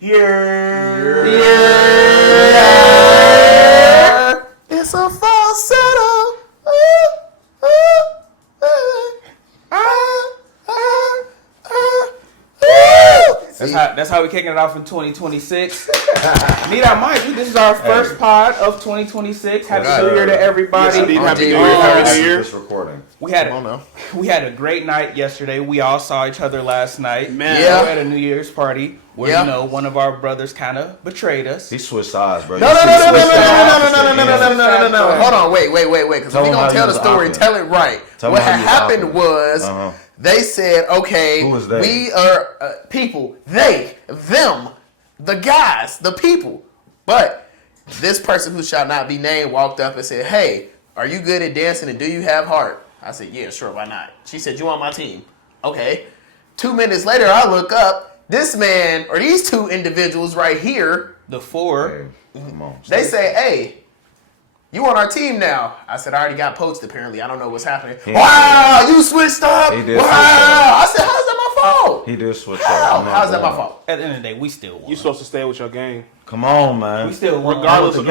Yeah. It's a falsetto. That's how we're kicking it off in 2026. Nita, mind you, this is our first pod of 2026. Happy New Year to everybody. Yes, Happy New Year. Happy New Year. Recording. We had a great night yesterday. We all saw each other last night. Man. Yeah. We had a New Year's party where one of our brothers kind of betrayed us. He switched sides, bro. No. Hold on, wait. Because if we gonna tell the story, tell it right. What had happened was they said, okay, who was they? We are people. They, them, the guys, the people. But this person who shall not be named walked up and said, hey, are you good at dancing and do you have heart? I said, yeah, sure, why not? She said, you on my team. Okay. 2 minutes later, I look up. This man, or these two individuals right here, the four, come on, they say, hey, you on our team now. I said, I already got poached, apparently. I don't know what's happening. Wow, you switched up. He did wow. switch up. I said, how's that my fault? He did switch How? up. How's that my fault? at the end of the day, we still won. You supposed to stay with your gang. Come on, man. We still won. Regardless of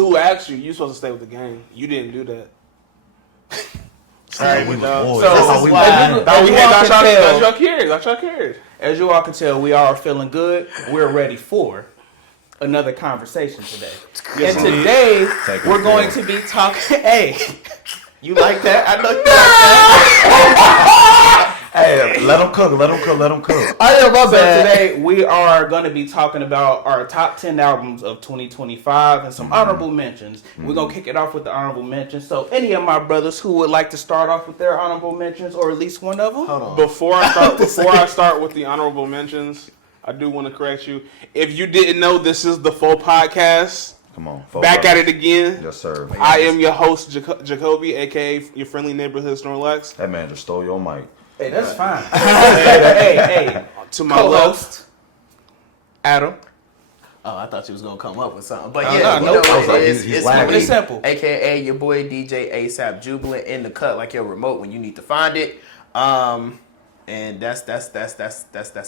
who asked you, you supposed to stay with the gang. You didn't do that. Sorry, we was boys. That's y'all cared. As you all can tell, we are feeling good. We're ready for another conversation today. Yes, and today, we're going to be talking... Hey, you like that? I know you like that. Hey, let him cook. I am my bad. Today, we are going to be talking about our top 10 albums of 2025 and some honorable mentions. We're going to kick it off with the honorable mentions. So, any of my brothers who would like to start off with their honorable mentions, or at least one of them? Hold on. Before I start with the honorable mentions, I do want to correct you. If you didn't know, this is the full podcast. Come on. Back at it again. Yes, sir. I am your host, Jacoby, a.k.a. your friendly neighborhood Snorlax. That man just stole your mic. Hey, that's fine. hey. To my co-host, Adam. Oh, I thought you was going to come up with something. But it's simple. A.K.A. your boy DJ ASAP Jubilant in the cut like your remote when you need to find it. And that's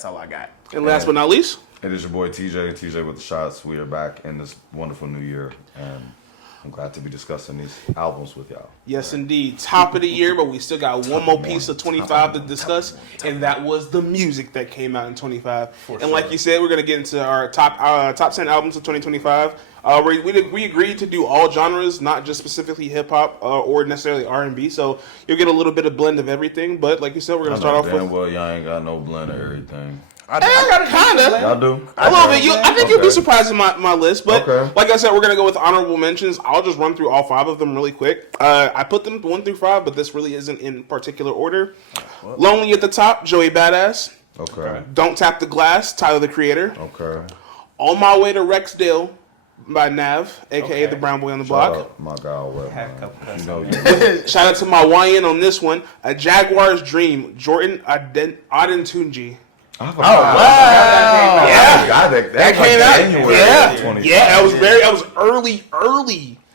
all I got. And last but not least, it is your boy TJ with the shots. We are back in this wonderful new year, and I'm glad to be discussing these albums with y'all. Yes, indeed. Top of the year, but we still got one more piece of 25 to discuss, and that was the music that came out in 25. And like you said, we're going to get into our top 10 albums of 2025. We agreed to do all genres, not just specifically hip-hop or necessarily R&B, so you'll get a little bit of blend of everything. But like you said, we're going to start off with... Well, y'all ain't got no blend of everything. I got kinda. Y'all do? A little bit. I think you'll be surprised in my list. But like I said, we're going to go with honorable mentions. I'll just run through all 5 of them really quick. I put them 1 through 5, but this really isn't in particular order. Lonely at the Top, Joey Badass. Okay. Don't Tap the Glass, Tyler the Creator. Okay. On My Way to Rexdale by Nav, a.k.a. the Brown Boy on the Block. Shout out my guy, You know you. Shout out to my YN on this one. A Jaguar's Dream, Jordan Adentunji. Oh, wow. Yeah. That came out. Yeah, that was early.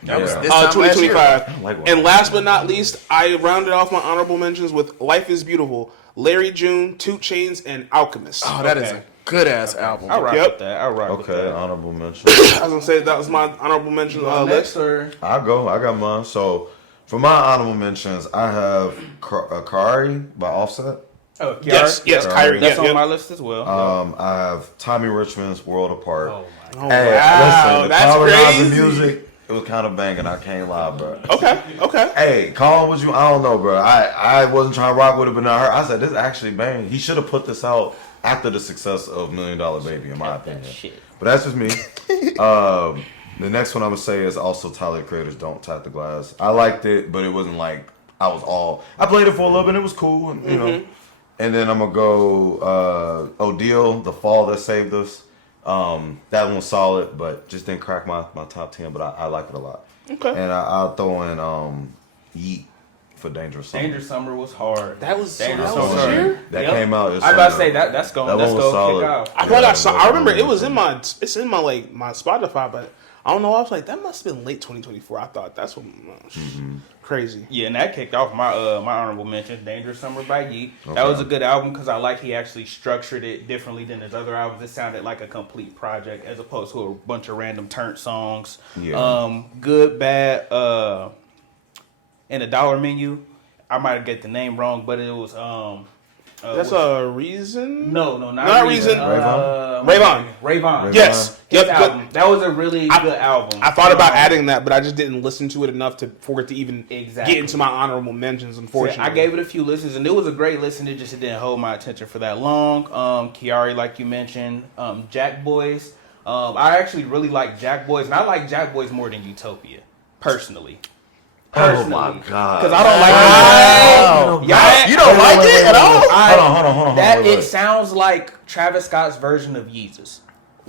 That was this 2025. And last but not least, I rounded off my honorable mentions with Life is Beautiful, Larry June, 2 Chainz, and Alchemist. Oh, that is a good-ass album. I'll rock with that. Okay, honorable mention. I was going to say that was my honorable mention list. I'll go. I got mine. So, for my honorable mentions, I have Kari by Offset. Oh, yes, Kyrie. That's on my list as well. I have Tommy Richmond's World Apart. Oh, my God. Wow, that's crazy. Music, it was kind of banging. I can't lie, bro. Okay. Hey, Colin, was you? I don't know, bro. I wasn't trying to rock with it, but I said this actually bang. He should have put this out after the success of $1 Million Baby, in my opinion. But that's just me. The next one I'm gonna say is also Tyler the Creator's Don't Tap the Glass. I liked it, but it wasn't like I played it for a little bit. And it was cool, and, you know. And then I'm going to go Odile, The Fall That Saved Us. That one was solid, but just didn't crack my top 10, but I like it a lot. Okay. And I'll throw in Yeet for Dangerous Summer. Dangerous Summer was hard. That was Dangerous Summer. That came out. I was about to say let's go kick off. I remember it was in my Spotify, but I don't know. I was like, that must have been late 2024. I thought that's what crazy. Yeah, and that kicked off my my honorable mentions. Dangerous Summer by Yeet. Okay. That was a good album because I like he actually structured it differently than his other albums. It sounded like a complete project as opposed to a bunch of random turnt songs. Yeah. Good, Bad, and a Dollar Menu. I might get the name wrong, but it was That's a Reason? No, Not Reason. Rayvon? Rayvon. Yes. His Yep. album. That was a really good album. I thought about adding that, but I just didn't listen to it enough for it to even Exactly. get into my honorable mentions, unfortunately. I gave it a few listens, and it was a great listen. It just didn't hold my attention for that long. Kiari, like you mentioned. Jack Boys. I actually really like Jack Boys, and I like Jack Boys more than Utopia, personally. Oh my god! Because I don't like Y'all, you don't like it at all? Hold on. That wait. it sounds like Travis Scott's version of Yeezus.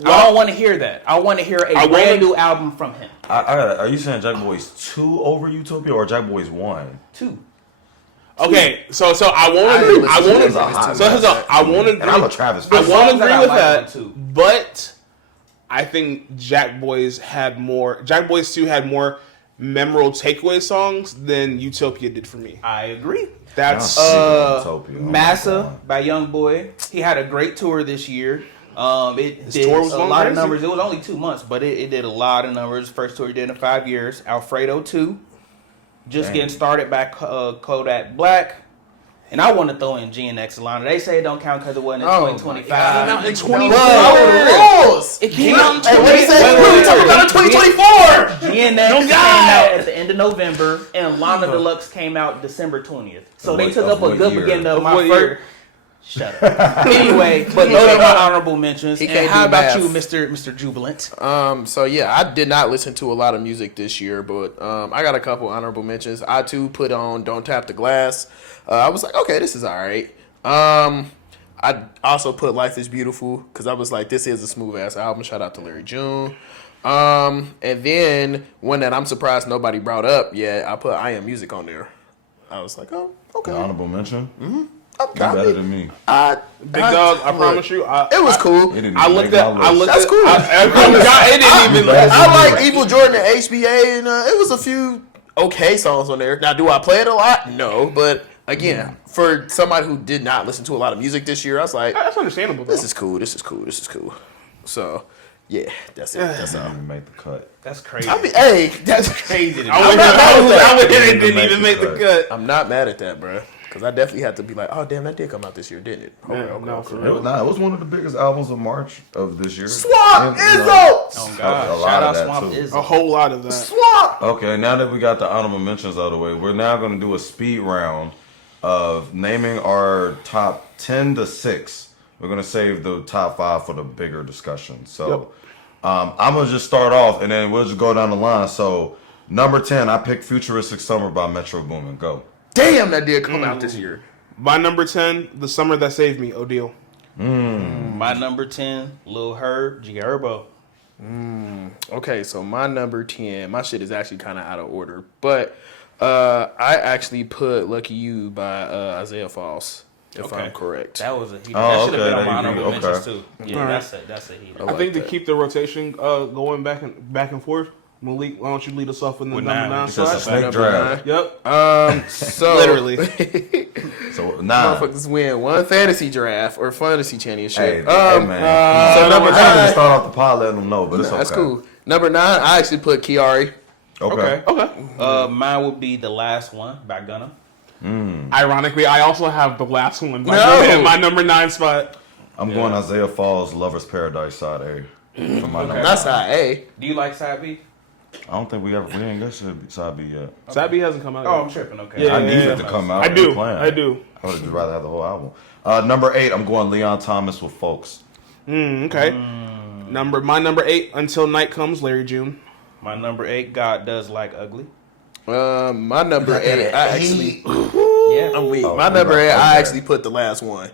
I don't want to hear that. I want to hear a brand new album from him. Are you saying Jack Boys 2 over Utopia or Jack Boys 1? 2. Okay, so I won't agree. I won't agree. And I'm a Travis I fan. won't agree with like that. too. But I think Jack Boys 2 had more memorable takeaway songs than Utopia did for me. I agree. That's Utopia. Massa by Young Boy. He had a great tour this year. It did tour was a going lot of crazy. numbers. It was only 2 months, but it did a lot of numbers. First tour he did in 5 years. Alfredo 2. Just getting started by Kodak Black. And I want to throw in GNX Alana. They say it don't count because it wasn't in 2025. out in 24. Rules. It came out in Hey, what do you say? We talking about in 2024. GNX came out at the end of November, and Lana Deluxe came out December 20th. So they took up a good beginning of my what first. year? Shut up. Anyway, but those are my honorable mentions. He And can't how do about math. you, Mr. Jubilant? So yeah, I did not listen to a lot of music this year, but I got a couple honorable mentions. I too put on "Don't Tap the Glass." I was like, okay, this is all right. I also put "Life Is Beautiful" because I was like, this is a smooth ass album. Shout out to Larry June. And then one that I'm surprised nobody brought up yet, I put "I Am Music" on there. I was like, oh, okay. The honorable mention? Mm-hmm. You're better than me. Big dog, I promise you. It was cool. It didn't I even looked make at. my I list. looked That's at. cool. It didn't even. I like Evil Jordan and HBA, and it was a few okay songs on there. Now, do I play it a lot? No, but again, for somebody who did not listen to a lot of music this year, I was like, That's understandable. Though. this is cool. So, yeah, that's it. That's Didn't all. even make the cut. That's crazy. I mean, hey, that's crazy. To me. I would it didn't even make the cut. I'm not mad at that, bro. Because I definitely had to be like, oh, damn, that did come out this year, didn't it? No, for It real. was one of the biggest albums of March of this year. Swamp And, Izzo! Oh, a God. lot Shout of out that, Swamp too. Izzo. A whole lot of that. Swamp! Okay, now that we got the honorable mentions out of the way, we're now going to do a speed round of naming our top 10 to 6. We're going to save the top 5 for the bigger discussion. So I'm going to just start off, and then we'll just go down the line. So number 10, I picked Futuristic Summer by Metro Boomin. Go. Damn, that did come out this year. My number 10, The Summer That Saved Me, Odile. My number 10, Lil Herb, G-Herbo. Okay, so my number 10, my shit is actually kind of out of order, but I actually put Lucky You by Isaiah Falls, if I'm correct. That was a heater. Oh, That should have okay, been on there my you honorable go. mentions, Okay. too. Yeah, All right. that's a heater. I I like think to that. keep the rotation going back and forth, Malik, why don't you lead us off with the With number nine. 9 Because the spot? snake Number draft. Yep. So Literally. So 9. motherfuckers win one fantasy draft or fantasy championship. Hey, man. So number I didn't 9, start off the pod letting them know, but it's okay. that's cool. Number 9, I actually put Kiari. Okay. Okay. Mine would be The Last One by Gunna. Ironically, I also have the last one. No. My number 9 spot. I'm going Isaiah Falls, Lover's Paradise, side A. For my number That's 9. not A. Do you like Side B? I don't think we ain't got side B yet. Sabi hasn't come out Oh, yet. I'm tripping. Okay. Yeah, I need it to come out. I do. We're playing. I do. I would rather have the whole album. Number 8, I'm going Leon Thomas with Folks. Okay. My number 8, Until Night Comes, Larry June. My number 8, God Does Like Ugly. My number 8, I actually, Yeah. I'm weak. Oh, My number 8, I okay. actually put The Last One.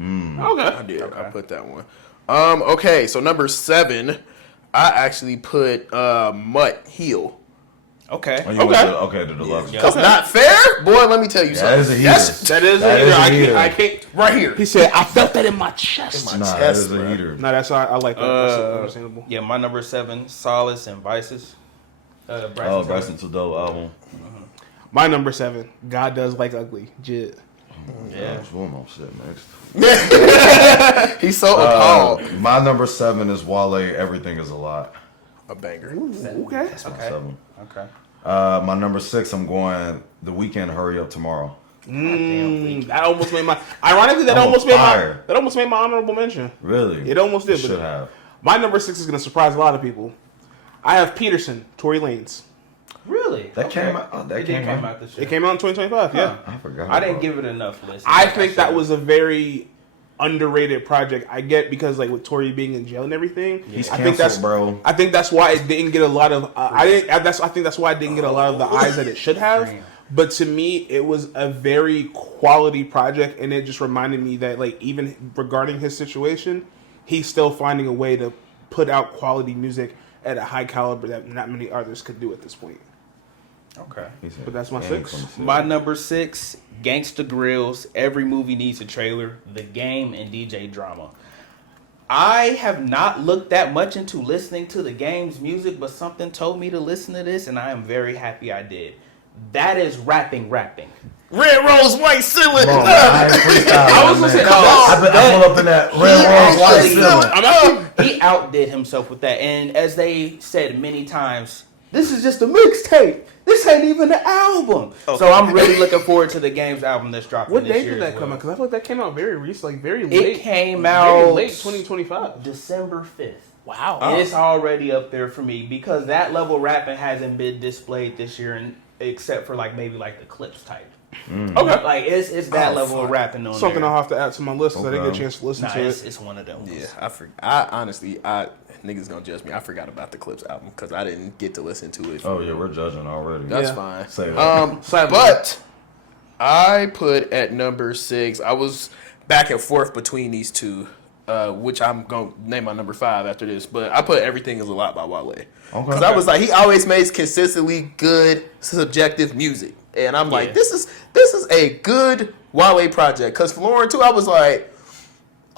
Okay. I did. I put that one. Okay, so number 7, I actually put Mutt Heel. Okay. Oh, you went to the deluxe. Yeah. Cause not fair, boy. Let me tell you something. That is a heater. That is That a is a heater. heater. I can't. Right here. He said, "I felt that in my chest." In my Nah, that chest, is a bro. heater. No, that's I like that. That's understandable. Yeah, my number 7, Solace and Vices. Bryson to dope album. My number 7, God Does Like Ugly. Jit. Yeah. Gosh, what am I shit next? He's so appalled. My number 7 is Wale. Everything is a lot. A banger. Okay. That's my Okay. 7. Okay. My number 6, I'm going The Weeknd. Hurry Up Tomorrow. That almost made my. Ironically, that I'm almost on made fire. my honorable mention. Really? It almost did. Should But have. my number 6 is going to surprise a lot of people. I have Peterson, Tory Lanez. Really? That Okay. came out. Oh, that It did came come out. out this year. It came out in 2025. Yeah. I forgot. I didn't bro. give it enough listen. I think that was a very underrated project. I get because like with Tory being in jail and everything, He's I think that's canceled, bro. I think that's why it didn't get a lot of. I think that's why it didn't get a lot of the eyes that it should have. But to me, it was a very quality project, and it just reminded me that like even regarding his situation, he's still finding a way to put out quality music at a high caliber that not many artists could do at this point. Okay. He said, But that's my "Ain't 6. from the city." My number 6, Gangsta Grills. Every movie needs a trailer. The Game and DJ Drama. I have not looked that much into listening to the Game's music, but something told me to listen to this, and I am very happy I did. That is rapping. Red rose, white ceiling. Come on, man. I ain't freestyling, I was gonna man. say, I pull up in that red rose white ceiling. He outdid himself with that, and as they said many times, this is just a mixtape. This ain't even an album. Okay. So I'm really looking forward to the Game's album that's dropping What this date year. did as that come well. out? Because I feel like that came out very recent, like very late. It came very out late 2025. December 5th. Wow. And it's already up there for me because that level of rapping hasn't been displayed this year, except for like maybe like the clips type. Okay. Like it's that level of rapping on Something there. I'll have to add to my list because I didn't get a Okay. chance to listen Nah, to it's, it. it's one of them. Yeah, I honestly, niggas gonna judge me. I forgot about the Clips album because I didn't get to listen to it. Oh yeah, we're judging already. That's Yeah. fine. Say that. But I put at number 6. I was back and forth between these two, which I'm gonna name my number 5 after this. But I put Everything Is a Lot by Wale because I was like, he always makes consistently good subjective music, and I'm like, Yeah. this is a good Wale project. Because Florin too, I was like,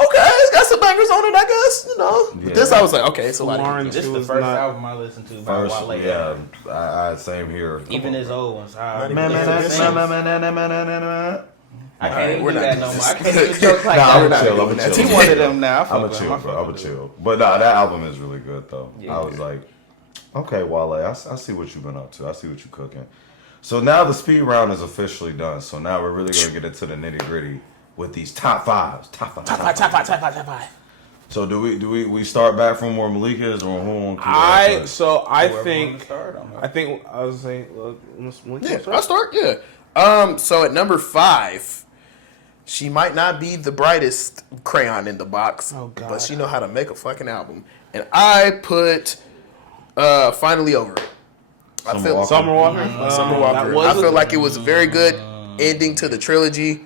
okay, it's got some bangers on it, I guess. You know, Yeah. but this I was like, okay, it's a lot of Florin good This is It the was first not- album I listened to by First, Wale. yeah, I same here. Even his old ones. I already Man, listened to the singles. man. I can't Alright, even we're do not that doing no more. this. I can't even joke like Nah, that. I'm not chill. doing I'm that. chill. He one of them now. I I'm fuck a with him. chill, I bro. fuck I'm a with him. chill. But nah, that album is really good though. Yeah. I was like, okay, Wale, I see what you've been up to. I see what you're cooking. So now the speed round is officially done. So now we're really gonna get into the nitty gritty with these top fives. Top five. So do we start back from where Malik is, or who on? I Whoever think wanna start, I was saying, look, Yeah, I'll start. Yeah. So at number 5, she might not be the brightest crayon in the box, Oh, God. but she know how to make a fucking album. And I put Finally Over It. I Summer feel Walker. Summer Walker. Summer Walker. I feel like it was a very good ending to the trilogy.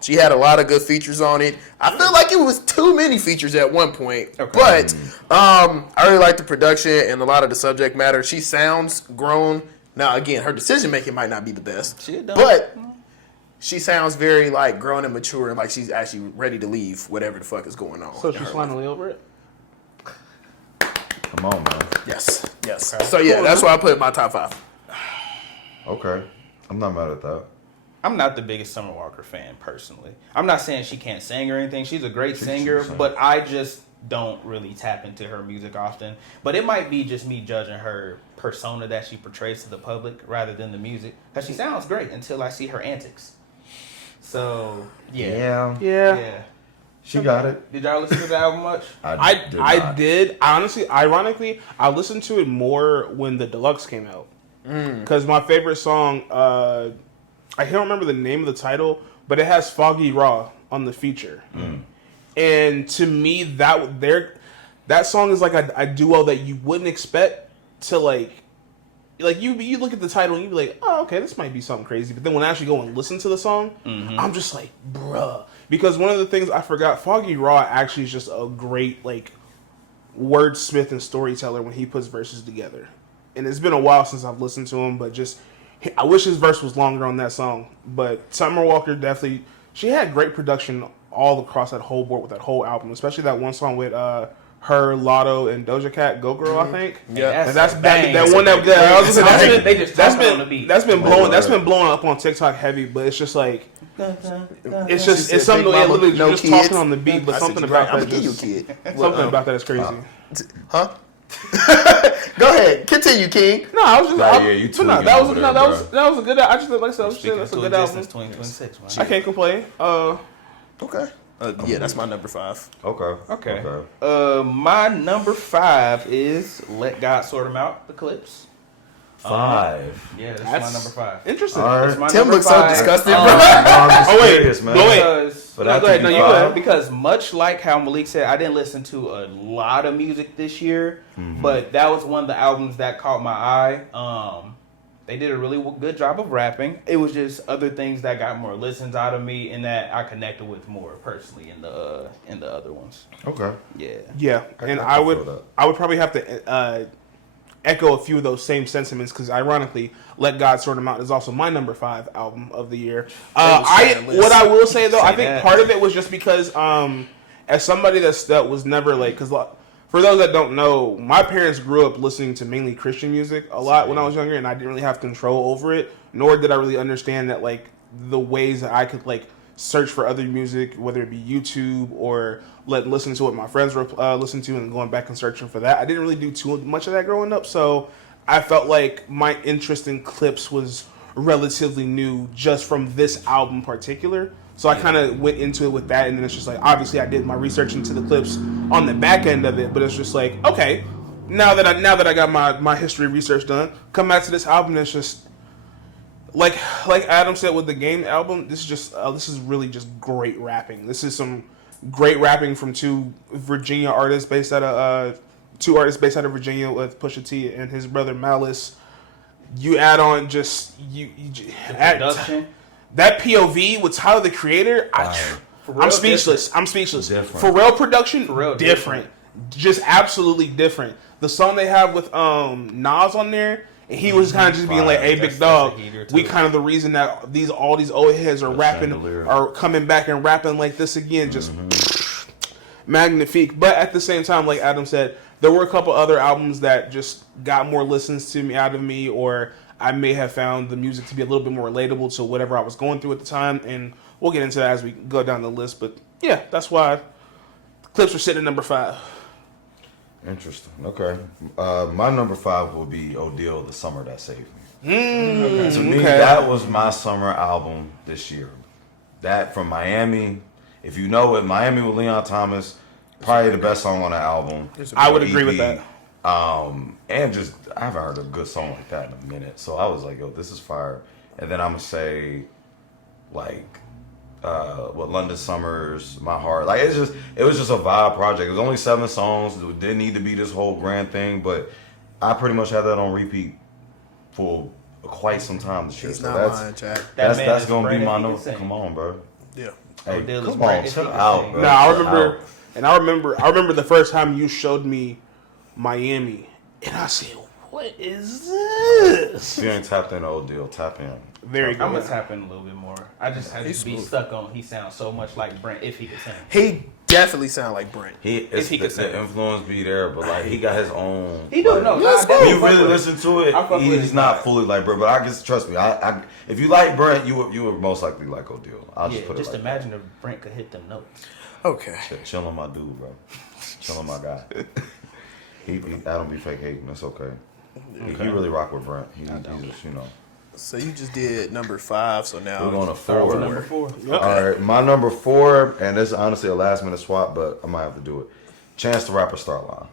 She had a lot of good features on it. I feel like it was too many features at one point. Okay. But I really like the production and a lot of the subject matter. She sounds grown. Now again, her decision making might not be the best. She done. But she sounds very like grown and mature and like she's actually ready to leave whatever the fuck is going on. So in she's her life. finally over it. Come on, man. Yes. So yeah, that's why I put it in my top 5. Okay, I'm not mad at that. I'm not the biggest Summer Walker fan personally. I'm not saying she can't sing or anything. She's a great singer, can sing. but I just don't really tap into her music often. But it might be just me judging her persona that she portrays to the public rather than the music. Because she sounds great until I see her antics. So, yeah. Yeah. She got it. Did y'all listen to the album much? I did. Honestly, ironically, I listened to it more when the deluxe came out. Because my favorite song, I can't remember the name of the title, but it has Foggy Raw on the feature. And to me, that song is like a duo that you wouldn't expect to like you look at the title and you be like, oh, okay, this might be something crazy. But then when I actually go and listen to the song, I'm just like, bruh. Because one of the things I forgot, Foggy Raw actually is just a great like wordsmith and storyteller when he puts verses together. and it's been a while since I've listened to him, but just I wish his verse was longer on that song. But Summer Walker definitely, she had great production all across that whole board with that whole album, especially that one song with her, Lotto, and Doja Cat, Go Girl, I think. Yeah, and that's bang. that one that I was listening to. They just That's on the beat. been blowing up on TikTok heavy, but it's just like it's something Big Mama, literally no just kids. talking on the beat, but I something said, you're right, about I'm that gonna give just, you a kid. something about that is crazy. Huh? Go ahead, continue, King. No, I was just Nah, yeah, you tweaking that was over that there, was a good. I just like I said, that's a good album. 2026, man. I can't complain. Okay. Yeah, that's my number 5. Okay. My number 5 is Let God Sort 'Em Out, the Clips. 5. Yeah, that's That's my number 5. Interesting. All That's right. my Tim number looks so 5. disgusted, bro. I'm just Oh, wait. curious, man. No, wait. Because, But no, after go ahead. you No, you five- go ahead. Because much like how Malik said, I didn't listen to a lot of music this year, but that was one of the albums that caught my eye. They did a really good job of rapping. It was just other things that got more listens out of me and that I connected with more personally in the other ones. Okay. Yeah. Yeah, and I I feel that. would probably have to echo a few of those same sentiments because ironically, Let God Sort 'Em Out is also my number 5 album of the year. What I will say though, I think that. part of it was just because as somebody that was never like because. For those that don't know, my parents grew up listening to mainly Christian music a lot when I was younger, and I didn't really have control over it, nor did I really understand that like the ways that I could like search for other music, whether it be YouTube or listen to what my friends were listening to and going back and searching for that. I didn't really do too much of that growing up, so I felt like my interest in clips was relatively new just from this album in particular. So I kind of went into it with that, and then it's just like, obviously I did my research into the clips on the back end of it, but it's just like, okay, now that I got my history research done, come back to this album, and it's just like Adam said with the Game album, this is really just great rapping. This is some great rapping from two artists based out of Virginia with Pusha T and his brother Malice. You add on just Production. That POV with Tyler the Creator, I'm speechless. Different. I'm speechless. Different. Pharrell production, Pharrell different. Just absolutely different. The song they have with Nas on there, and he was kind of just being like, "Hey, big dog, we kind of the reason that all these old heads are are coming back and rapping like this again." Just magnifique. But at the same time, like Adam said, there were a couple other albums that just got more listens out of me, or I may have found the music to be a little bit more relatable to whatever I was going through at the time, and we'll get into that as we go down the list. But yeah, that's why Clips are sitting at number 5. Interesting. Okay. My number 5 will be Odile, The Summer That Saved Me. To me, that was my summer album this year. That from Miami. If you know it, Miami with Leon Thomas, probably the best song on the album. I would agree with that. And just, I haven't heard a good song like that in a minute. So I was like, yo, this is fire. And then I'm going to say, like, London Summers, My Heart. Like, it was just a vibe project. It was only 7 songs. It didn't need to be this whole grand thing, but I pretty much had that on repeat for quite some time this year. He's So not lying, Chad. that's going to be my number. Come on, bro. Yeah. Hey, Odile is come great on, if chill he can out, sing. bro. No, I Chill remember. out. I remember the first time you showed me Miami, and I said, "What is this?" If you ain't tapped into Odile, tap in. Very good. I'm gonna tap in a little bit more. I just He's be smooth. stuck on. He sounds so much like Brent if he could sing. He definitely sound like Brent. he could The sing. influence be there, but like he got his own. He do like, no. Yes, Nah, man. definitely You fuck really with listen to I fuck it, with he's his not vibe. fully like Brent, but I guess trust me. I if you like Brent, you would most likely like Odile. I'll just Yeah, put it just like imagine if Brent could hit them notes. Okay. that. Chill on my dude, bro. Chill on my guy. I don't be fake hating. That's okay. He really rock with Brent. He's just, So you just did number 5, so now We're going to 4. Number 4. Okay. All right, my number 4, and this is honestly a last minute swap, but I might have to do it. Chance the Rapper Starline.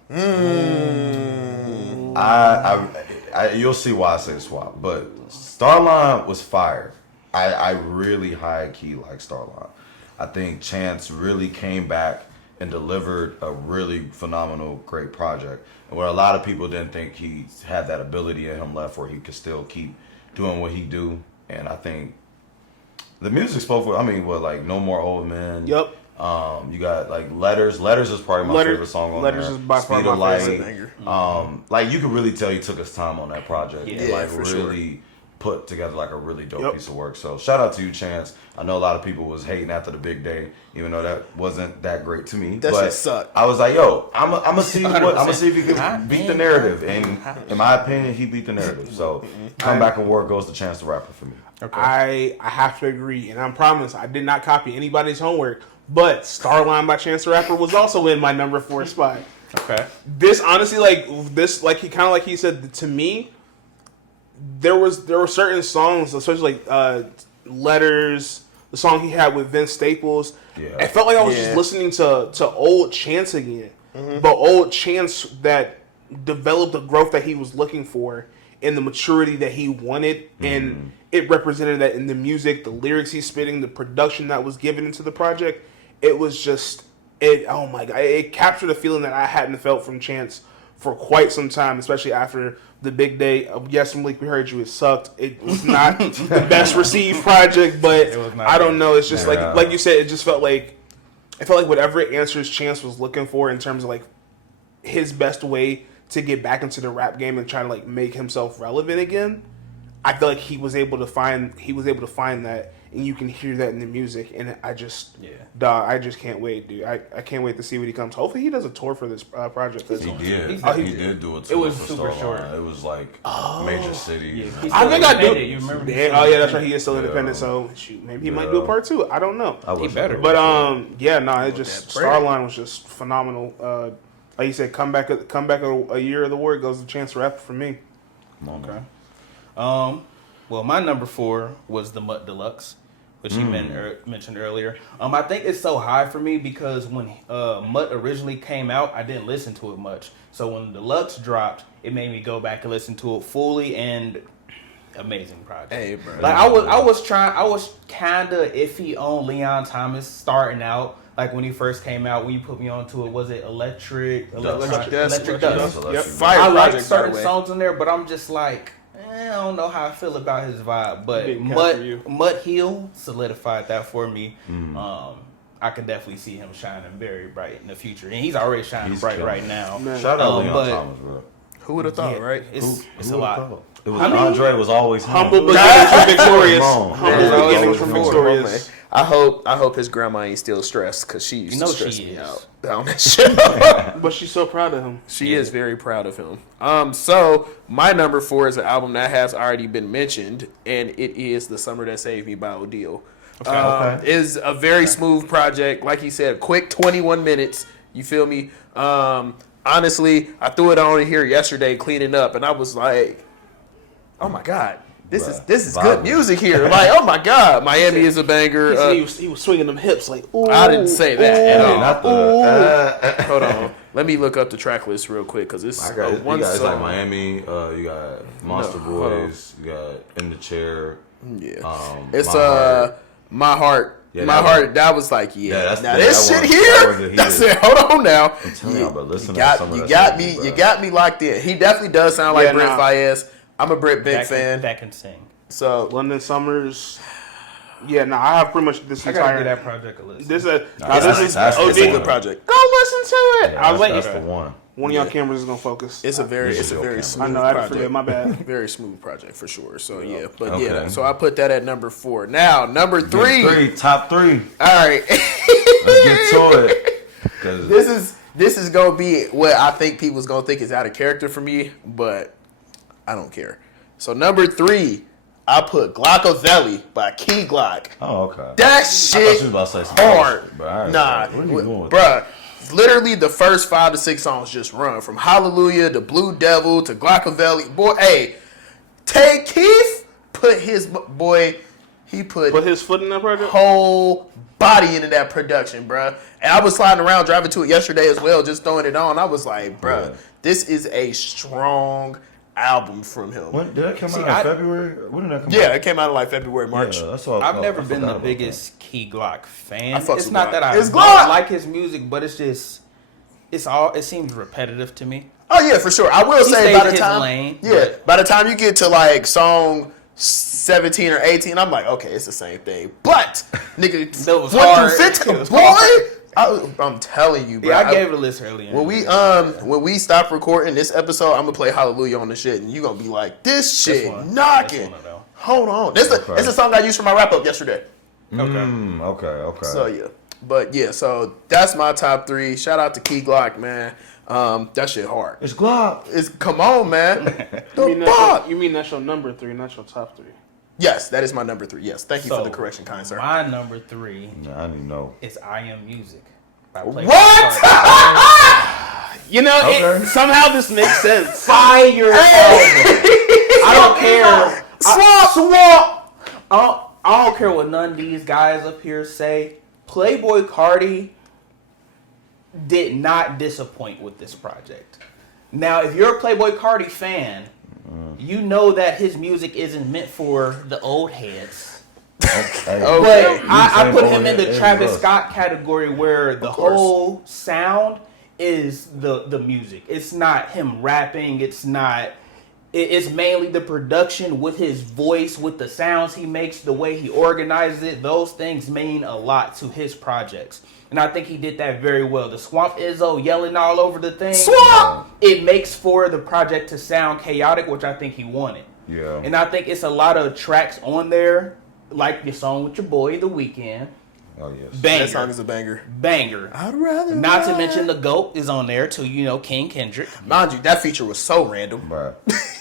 You'll see why I say swap, but Starline was fire. I really high key like Starline. I think Chance really came back and delivered a really phenomenal, great project. And where a lot of people didn't think he had that ability in him left, where he could still keep doing what he do. And I think the music spoke for. I mean, like No More Old Men. Yep. You got like Letters. Letters is probably my favorite song on Letters there. is by far Speed of my Light. favorite. Like you could really tell he took his time on that project. Yeah, and, like for really put together like a really dope piece of work. So shout out to you, Chance. I know a lot of people was hating after the big day, even though that wasn't that great to me. That but shit sucked. I was like, yo, I'm gonna see what I'm gonna see if he can Hot beat the damn. narrative. And in my opinion, he beat the narrative. So Comeback Award goes to Chance the Rapper for me. I have to agree, and I promise I did not copy anybody's homework. But Starline by Chance the Rapper was also in my number 4 spot. Okay. This honestly, like he said to me, there were certain songs, especially like Letters, the song he had with Vince Staples. Yeah. I felt like I was just listening to old Chance again, but old Chance that developed the growth that he was looking for and the maturity that he wanted, and it represented that in the music, the lyrics he's spitting, the production that was given into the project. It was just oh my god! It captured a feeling that I hadn't felt from Chance for quite some time, especially after the big day. Yes, Malik, we heard you. It sucked. It was not the best received project, but I don't know. It's just like you said. It just felt like whatever answers Chance was looking for in terms of like his best way to get back into the rap game and try to like make himself relevant again. I feel like he was able to find that, and you can hear that in the music. And I just I just can't wait, dude. I can't wait to see what he comes. Hopefully, he does a tour for this project. He did. He did do a tour. It was for super Starline. short. It was like major cities. Yeah, I think I do. You remember? Yeah, oh yeah, that's right. He is still independent, so shoot, maybe he might do a part 2. I don't know. I wish better. I But would. it just Starline was just phenomenal. Like you said, come back a year of the war goes to Chance the Rapper for me. Come on, Okay. Well, my number 4 was the Mutt Deluxe, which he mentioned earlier. I think it's so high for me because when Mutt originally came out, I didn't listen to it much. So when Deluxe dropped, it made me go back and listen to it fully, and amazing project. Hey, bro. Like I was kind of iffy on Leon Thomas starting out. Like when he first came out, when you put me onto it, was it Electric Dust? Yep. Fire I like project, by certain the way. songs in there, but I'm just like, I don't know how I feel about his vibe. But Big cat for you. Mutt Hill solidified that for me. I can definitely see him shining very bright in the future, and he's already shining bright killing right it. now. Shout out Leon but- Thomas, bro. Who would have thought, Yeah, right? It's Who a lot. would've thought? It was Andre was always Humble home. beginnings from victorious. Come on. Humble Yeah, beginnings from always victorious. I hope his grandma ain't still stressed because she used You know to stress she me is. out on that show. But she's so proud of him. She is very proud of him. So my number 4 is an album that has already been mentioned, and it is "The Summer That Saved Me" by Odile. Is a very smooth project, like he said, quick 21 minutes. You feel me? Honestly, I threw it on here yesterday cleaning up, and I was like, "Oh my god, this is good music here!" Like, "Oh my god, Miami is a banger." He was swinging them hips like, ooh. I didn't say that at all. Not the. Hold on. Let me look up the track list real quick because it's I got one you got, it's song. like Miami. You got Monster hold on. Boys. You got In the Chair. Yeah. It's My Heart. My Heart. Yeah, My that Heart. one. That was like, yeah. Yeah, now that this one- shit that was a here. hit. That's it. Hold on now. I'm telling y'all, but listen you to some of you that got stuff, me. bro. You got me locked in. He definitely does sound like Yeah, Brent nah. Fayez. I'm a Brent big fan. That can sing. So London Summers. Yeah, no, I have pretty much this I gotta entire. give that project a listen. This Nah, this is that's it's a OD. good project. Go listen to it. Yeah, I was that's like, the one. one of y'all cameras is gonna focus. It's a very This is your camera. smooth I know. I had to project. forget. My bad. Very smooth project for sure. So yeah, but Okay. yeah. So I put that at number 4. Now number 3. Top 3. All right. Let's get to it. 'Cause This is gonna be what I think people's gonna think is out of character for me, but I don't care. So number 3, I put Glockozelli by Key Glock. Oh, okay. That I thought shit you was about to say some hard. bullshit, but all right, Nah, what are you doing with bruh. Literally the first 5 to 6 songs just run from Hallelujah to Blue Devil to Glockozelli. Boy, hey, Tay Keith put his boy. He put his foot in that project. whole body into that production, bruh. And I was sliding around driving to it yesterday as well, just throwing it on. I was like, bruh, Yeah. this is a strong album from him. When did that come See, out in February? When did that come out? Yeah, it came out in like February, March. Yeah, that's all. I've oh, never I been forgot the about biggest Key Glock fan. I fucks It's with not Glock. that I It's don't Glock. like his music, but it's just it seems repetitive to me. Oh yeah, for sure. I will say stays by in the his time, lane, yeah, by the time you get to like song 17 or 18, I'm like, okay, it's the same thing. But nigga, That was 1 hard. through 15, It was boy, I'm telling you, bro. Yeah, I gave it a list earlier. When we stop recording this episode, I'm gonna play Hallelujah on the shit, and you gonna be like, this shit knocking. Hold on, it's a song I used for my wrap up yesterday. Okay. So yeah, but yeah, so that's my top 3. Shout out to Key Glock, man. That shit hard. It's Glock. Come on, man. The fuck? You mean that's your number 3, not your top 3? Yes, that is my number 3. Yes, thank you for the correction, kind sir. My number 3 I didn't know. is I Am Music. What? You know, Okay. somehow this makes sense. Fire album. I don't care. Swamp. I don't care what none of these guys up here say. Playboy Cardi did not disappoint with this project. Now, if you're a Playboy Cardi fan, you know that his music isn't meant for the old heads. Okay. But I saying put old him in head the is Travis us. Scott category where the course. whole sound is the music. It's not him rapping. It's not. It's mainly the production with his voice, with the sounds he makes, the way he organizes it. Those things mean a lot to his projects. And I think he did that very well. The Swamp Izzo yelling all over the thing. Swamp! It makes for the project to sound chaotic, which I think he wanted. Yeah. And I think it's a lot of tracks on there, like your song with your boy, The Weeknd. Oh yes. Banger. That song is a banger. Banger. I'd rather Not to mention the GOAT is on there too, King Kendrick. Mind you, that feature was so random. Right.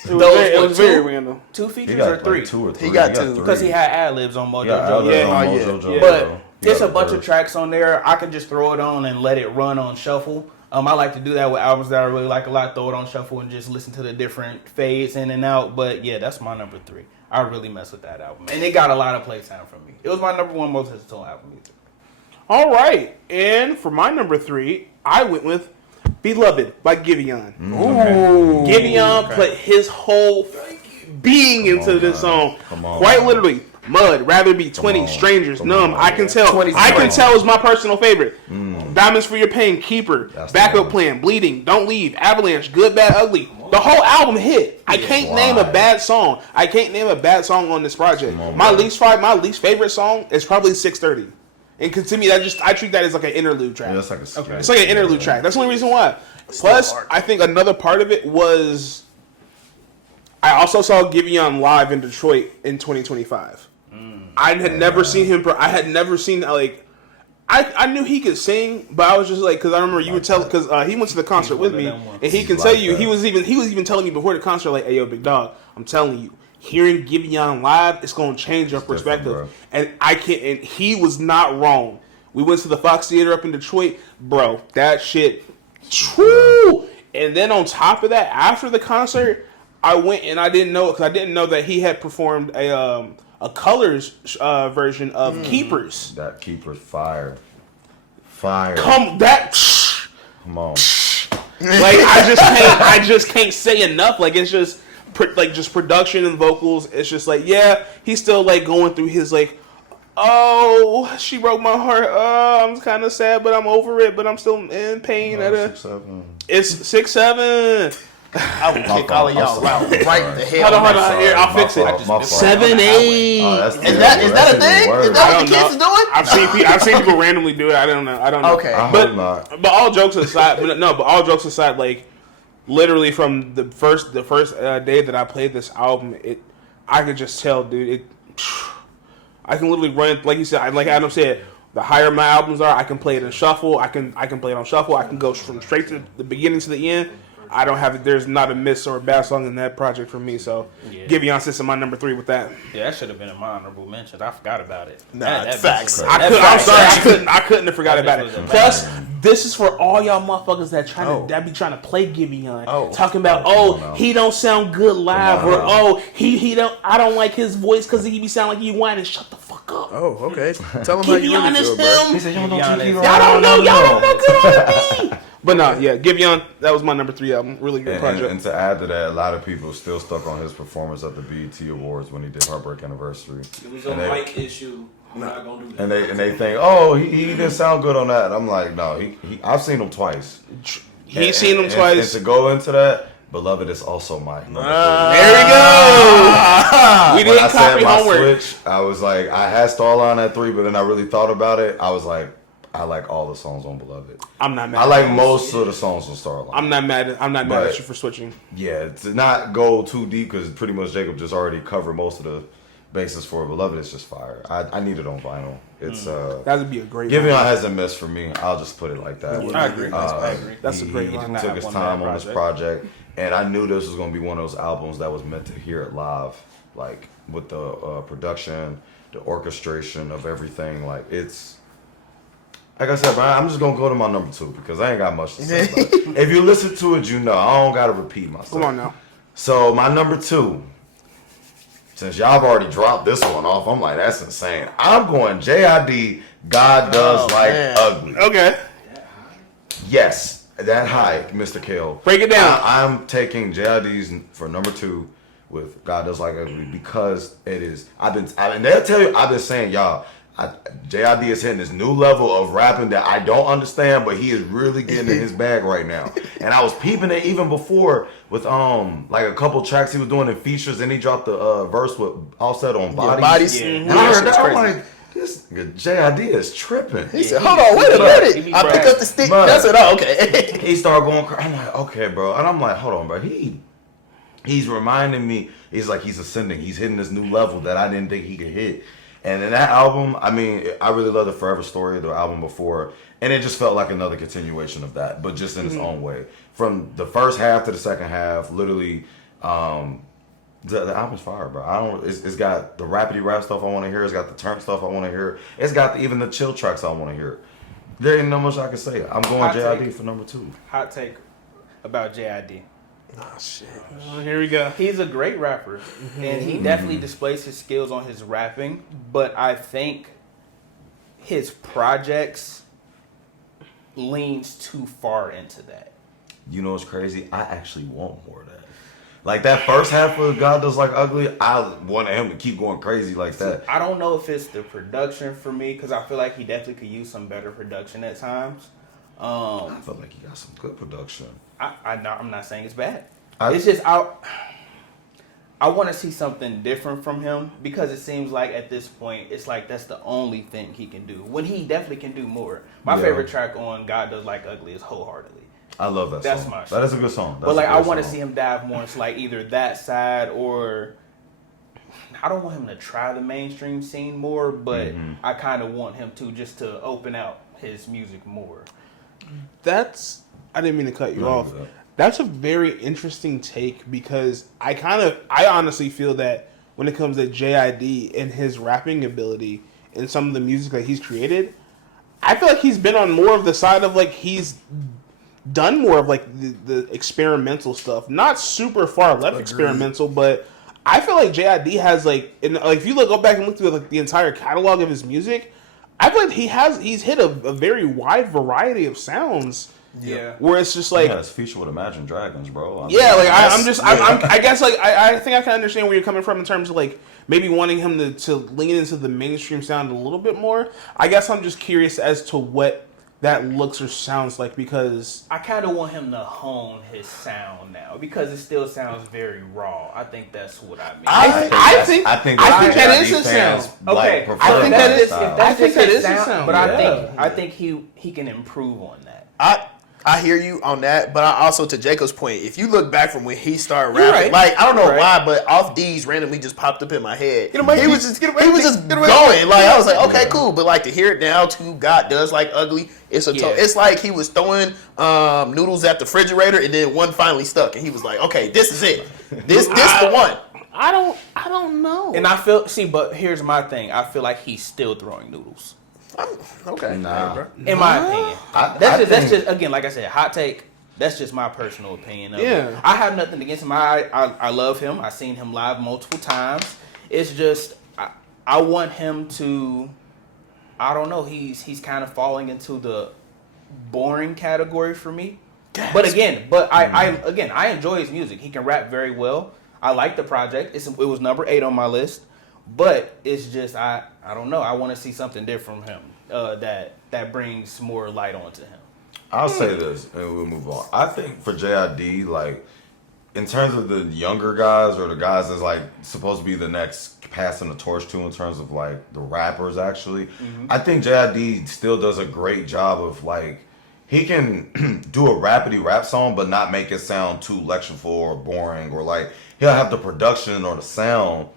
It was very two- random. 2 He features got or 3? like 2 or 3. He got 2. Because he had ad-libs on Mojo Yeah, Jojo. Yeah. But it's a bunch of tracks on there. I can just throw it on and let it run on shuffle. I like to do that with albums that I really like a lot. Throw it on shuffle and just listen to the different fades in and out. But yeah, that's my number 3. I really mess with that album. And it got a lot of playtime from me. It was my number 1 most listened to album music. All right, and for my number 3, I went with "Beloved" by Giveon. Ooh. Giveon put his whole being into this song. Quite literally, "Mud," "Rather Be 20," "Strangers," "Numb." I can tell. 20's I can great. tell is my personal favorite. "Diamonds for Your Pain," "Keeper," That's the "Backup one. Plan," "Bleeding," "Don't Leave," "Avalanche," "Good, Bad, Ugly." The whole album hit. I can't name a bad song. I can't name a bad song on this project. My least favorite song is probably 630. And to me, I treat that as like an interlude track. Yeah, that's like a skit. It's like an interlude track. That's the only reason why. Plus, I think another part of it was I also saw Giveon live in Detroit in 2025. I had never seen him. I had never seen like. I knew he could sing, but I was just like, because I remember you were telling, because he went to the concert with me, and he can tell you, he was even telling me before the concert, like, "Hey, yo, big dog, I'm telling you, hearing Giveon live, it's gonna change your perspective." And and he was not wrong. We went to the Fox Theater up in Detroit, bro. That shit, true. And then on top of that, after the concert, I went and I didn't know that he had performed a Colors version of Keepers. That Keeper's fire. Come on. Like I just can't say enough. Like it's just just production and vocals. It's just like, yeah, he's still like going through his like, oh, she broke my heart. I'm kind of sad, but I'm over it. But I'm still in pain. It's 6'7". I would kick all of y'all out right the hell. Hold on. Here, I'll fix it. 7'8". Is that a thing? Is that what the kids is doing? I've seen people randomly do it. I don't know. Okay. But all jokes aside, like literally from the first day that I played this album, I could just tell, dude. I can literally run, like you said, like Adam said. The higher my albums are, I can play it in shuffle. I can play it on shuffle. I can go from straight to the beginning to the end. I don't have. There's not a miss or a bad song in that project for me. So, Giveon sits in my number 3 with that. Yeah, that should have been in my honorable mentions. I forgot about it. Nah, facts. I'm sorry. I couldn't have forgot about it. Plus, this is for all y'all motherfuckers that be trying to play Giveon. Talking about, he don't sound good live, or he don't. I don't like his voice because he be sounding like he whining. Shut the fuck up. Oh, okay. Tell him how you really feel, bro. He said, y'all don't know good on me. But no, yeah, Giveon, that was my number 3 album. Really good project. And to add to that, a lot of people still stuck on his performance at the BET Awards when he did Heartbreak Anniversary. It was a mic issue. I'm not gonna do that. And they think, oh, he didn't sound good on that. I'm like, no, I've seen him twice. He's seen him twice. And to go into that, Beloved is also my number 3. There we go. We didn't copy homework. Switch, I was like, I had Starline at 3, but then I really thought about it. I was like, I like all the songs on Beloved. I'm not mad. I like most of the songs on Starline. I'm not mad at you for switching. Yeah, to not go too deep because pretty much Jacob just already covered most of the basis for Beloved. It's just fire. I need it on vinyl. It's that would be a great. Giving Out hasn't missed for me. I'll just put it like that. I agree. I agree. That's a great He line. took his time on this project, and I knew this was going to be one of those albums that was meant to hear it live, like with the production, the orchestration of everything. Like it's. Like I said, Brian, I'm just gonna go to my number 2 because I ain't got much to say about it. If you listen to it, you know I don't gotta repeat myself. Come on now. So my number 2, since y'all have already dropped this one off, I'm like, that's insane. I'm going JID. God Does Ugly. Okay. Yes, that high, Mr. Kale. Break it down. I'm taking JID's for number 2 with God Does Ugly because it is. And they'll tell you I've been saying y'all. JID is hitting this new level of rapping that I don't understand, but he is really getting in his bag right now. And I was peeping it even before with like a couple tracks he was doing in features, and he dropped the verse with Offset on Bodies. Yeah. And I heard that, I'm like, this JID is tripping. He said, "Hold on, wait a minute." I pick up the stick. That's it. Oh, okay. He started going crazy. I'm like, okay, bro. And I'm like, hold on, bro. He's reminding me. He's like, he's ascending. He's hitting this new level that I didn't think he could hit. And in that album, I mean, I really love the Forever Story, the album before, and it just felt like another continuation of that, but just in its own way. From the first half to the second half, literally, the album's fire, bro. It's got the rapidy rap stuff I want to hear. It's got the turn stuff I want to hear. It's got even the chill tracks I want to hear. There ain't no much I can say. I'm going JID for number 2. Hot take about JID. Oh shit! Here we go. He's a great rapper, and he definitely displays his skills on his rapping. But I think his projects leans too far into that. You know what's crazy? I actually want more of that. Like that first half of God Does Ugly, I wanted him to keep going crazy like that. I don't know if it's the production for me, because I feel like he definitely could use some better production at times. I feel like he got some good production. I'm not saying it's bad. It's just I want to see something different from him, because it seems like at this point it's like that's the only thing he can do, when he definitely can do more. My favorite track on God Does Ugly is Wholeheartedly. I love that That's song. my shit. That is a good song. But like I want to see him dive more into like either that side, or I don't want him to try the mainstream scene more, but I kind of want him to just to open out his music more. I didn't mean to cut you off. That's a very interesting take, because I honestly feel that when it comes to JID and his rapping ability and some of the music that he's created, I feel like he's been on more of the side of like he's done more of like the experimental stuff. Not super far left experimental, but I feel like JID has like if you go back and look through like the entire catalog of his music, I feel like he's hit a very wide variety of sounds. Yeah, where it's just like it's featured with Imagine Dragons, bro. I guess like I think I can understand where you're coming from in terms of like maybe wanting him to lean into the mainstream sound a little bit more. I guess I'm just curious as to what that looks or sounds like, because I kind of want him to hone his sound now, because it still sounds very raw. I think that's what I mean. I think that is his sound. Okay, I think that is his sound. But I think he can improve on that. I hear you on that, but I also, to Jacob's point, if you look back from when he started rapping, like I don't know why, but Off D's randomly just popped up in my head. He was just going. Like I was like, okay, cool, but like to hear it now to God Does Ugly, it's like he was throwing noodles at the refrigerator and then one finally stuck, and he was like, okay, this is it. This the one. I don't know. And but here's my thing. I feel like he's still throwing noodles. Okay. Nah. In my opinion. That's just again, like I said, hot take. That's just my personal opinion of it. I have nothing against him. I love him. I've seen him live multiple times. It's just I want him to, I don't know, he's kind of falling into the boring category for me. But I enjoy his music. He can rap very well. I like the project. It was number 8 on my list. But it's just I don't know. I want to see something different from him that brings more light onto him. I'll say this, and we'll move on. I think for JID, like in terms of the younger guys or the guys that's like supposed to be the next passing the torch to in terms of like the rappers actually, I think JID still does a great job of like he can do a rapidy rap song but not make it sound too lectureful or boring or like he'll have the production or the sound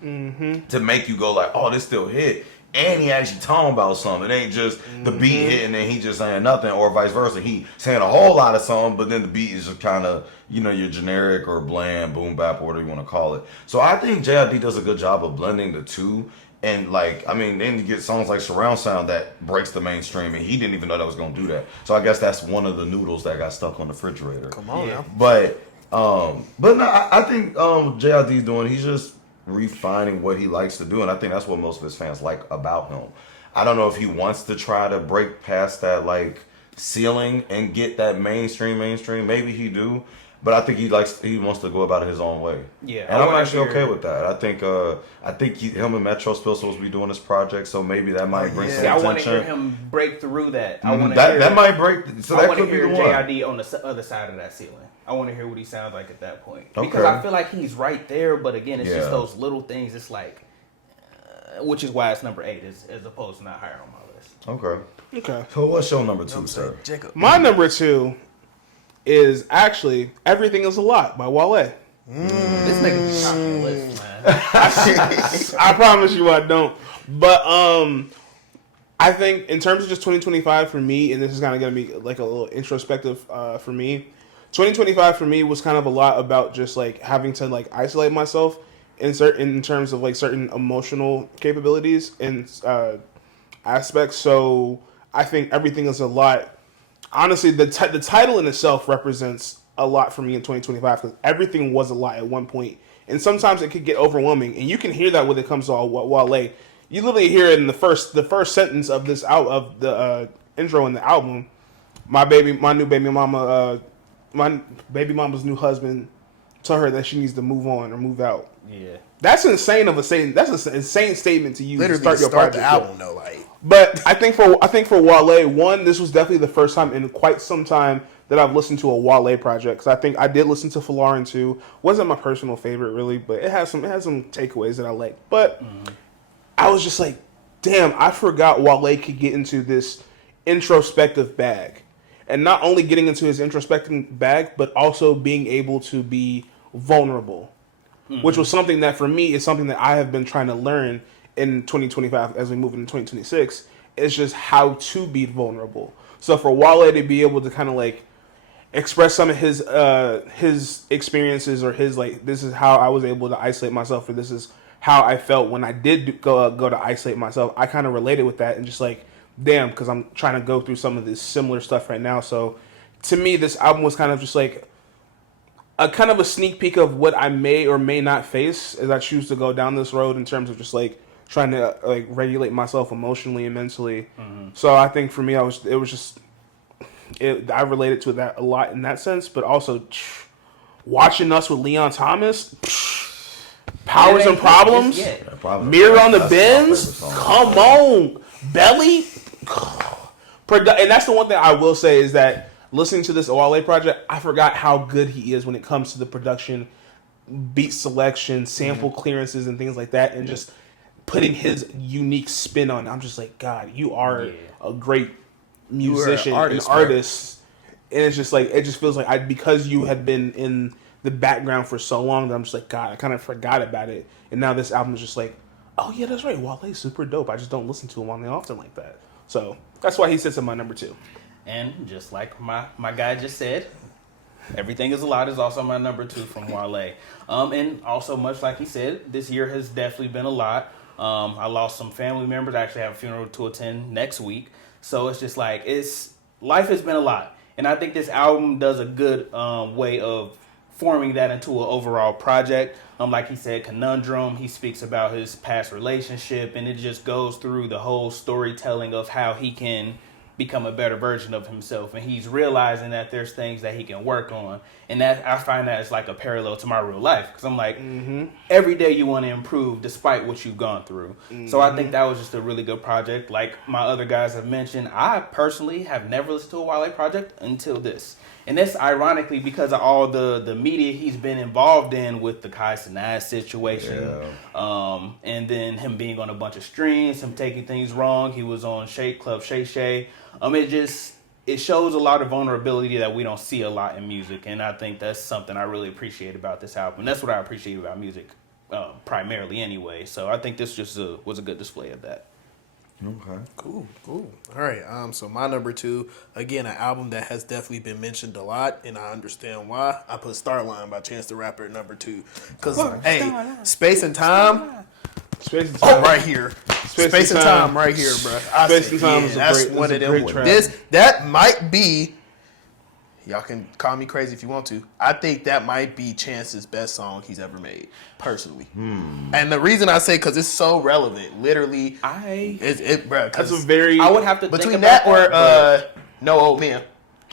to make you go like, oh, this still hit. And he actually talking about something. It ain't just the beat hitting and he just saying nothing, or vice versa. He saying a whole lot of something, but then the beat is just kind of, you know, your generic or bland, boom bap, or whatever you want to call it. So I think JID does a good job of blending the two. And like, I mean, then you get songs like Surround Sound that breaks the mainstream, and he didn't even know that was gonna do that. So I guess that's one of the noodles that got stuck on the refrigerator. Come on now. But no, I think JID's doing. He's just refining what he likes to do, and I think that's what most of his fans like about him. I don't know if he wants to try to break past that like ceiling and get that mainstream. Maybe he do, but I think he wants to go about it his own way. Yeah, and I'm actually okay with that. I think him and Metro still supposed to be doing this project, so maybe that might bring some attention. I want to hear him break through that. I want to that might break. So I that want to could be hear the one. JID on the other side of that ceiling. I want to hear what he sounds like at that point. Okay. Because I feel like he's right there, but again, it's just those little things. It's like, which is why it's number 8 as opposed to not higher on my list. Okay. So what's your number 2, sir? Jacob. My number 2 is actually Everything Is a Lot by Wale. This nigga be top your list, man. I promise you I don't. But I think in terms of just 2025 for me, and this is kind of going to be like a little introspective for me, 2025 for me was kind of a lot about just like having to like isolate myself in terms of like certain emotional capabilities and aspects. So I think Everything Is a Lot. Honestly, the title in itself represents a lot for me in 2025 because everything was a lot at one point, and sometimes it could get overwhelming. And you can hear that when it comes to Wale. You literally hear it in the first sentence of this of the intro in the album. My new baby mama, my baby mama's new husband, tell her that she needs to move on or move out. Yeah, that's insane of a statement. That's an insane statement to use. Literally to start the album though, like. But I think for Wale, one, this was definitely the first time in quite some time that I've listened to a Wale project. Because I think I did listen to Falarin too. Wasn't my personal favorite really, but it had some takeaways that I liked. But I was just like, damn, I forgot Wale could get into this introspective bag. And not only getting into his introspective bag, but also being able to be vulnerable. Which was something that for me is something that I have been trying to learn in 2025 as we move into 2026. It's just how to be vulnerable. So for Wale to be able to kind of like express some of his experiences or his like, this is how I was able to isolate myself, or this is how I felt when I did go to isolate myself. I kind of related with that and just like, damn, because I'm trying to go through some of this similar stuff right now. So to me, this album was kind of just like a kind of a sneak peek of what I may or may not face as I choose to go down this road in terms of just like trying to like regulate myself emotionally and mentally. So I think for me, I related to that a lot in that sense, but also watching Us with Leon Thomas, Powers and Problems, Mirror on the Bends, come on, Belly. And that's the one thing I will say is that listening to this Wale project, I forgot how good he is when it comes to the production, beat selection, sample clearances, and things like that, and just putting his unique spin on it. I'm just like, God, you are a great musician, an artist. And it's just like, it just feels like because you had been in the background for so long that I'm just like, God, I kind of forgot about it. And now this album is just like, oh yeah, that's right, Wale's super dope. I just don't listen to him on the often like that. So that's why he sits in my number 2. And just like my guy just said, Everything Is a Lot is also my number 2 from Wale. And also, much like he said, this year has definitely been a lot. I lost some family members. I actually have a funeral to attend next week. So it's just like, life has been a lot. And I think this album does a good way of forming that into an overall project. Like he said, Conundrum, he speaks about his past relationship, and it just goes through the whole storytelling of how he can become a better version of himself, and he's realizing that there's things that he can work on, and that I find that it's like a parallel to my real life, because I'm like, every day you want to improve despite what you've gone through. So I think that was just a really good project. Like my other guys have mentioned, I personally have never listened to a Wale project until this. And that's ironically because of all the media he's been involved in with the Kai Cenat situation. And then him being on a bunch of streams, him taking things wrong. He was on Club Shay Shay. It shows a lot of vulnerability that we don't see a lot in music. And I think that's something I really appreciate about this album. That's what I appreciate about music primarily anyway. So I think this just was a good display of that. Okay. Cool. All right. So my number 2, again, an album that has definitely been mentioned a lot, and I understand why. I put Starline by Chance the Rapper at number 2. Because, hey, Space and Time. Space and Time. Oh, right here. Space and Time right here, bro. Space and Time is that's a one of them. great track. That might be, y'all can call me crazy if you want to, I think that might be Chance's best song he's ever made, personally. And the reason I say, because it's so relevant, literally, bro. That's a very. I would have to between think that about or No Old Man.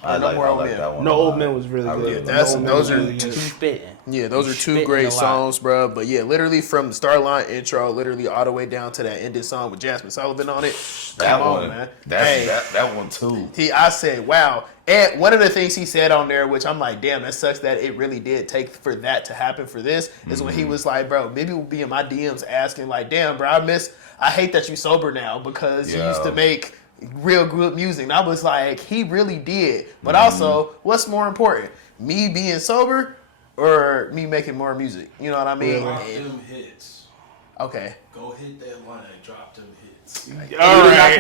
I like that one. No Old Man was really good. Those are Two spitting. Yeah, those are two Spitting great a lot. songs, bro. But yeah, literally from the Starline intro, literally all the way down to that ending song with Jasmine Sullivan on it. That Come one, on, man. that one too. I said, wow. And one of the things he said on there, which I'm like, damn, that sucks that it really did take for that to happen for this, is when he was like, bro, maybe we'll be in my DMs asking like, damn, bro, I hate that you sober now because you used to make real good music. And I was like, he really did. But also, what's more important? Me being sober or me making more music? You know what I mean? Drop them hits. Okay. Go hit that line and drop them hits. All right.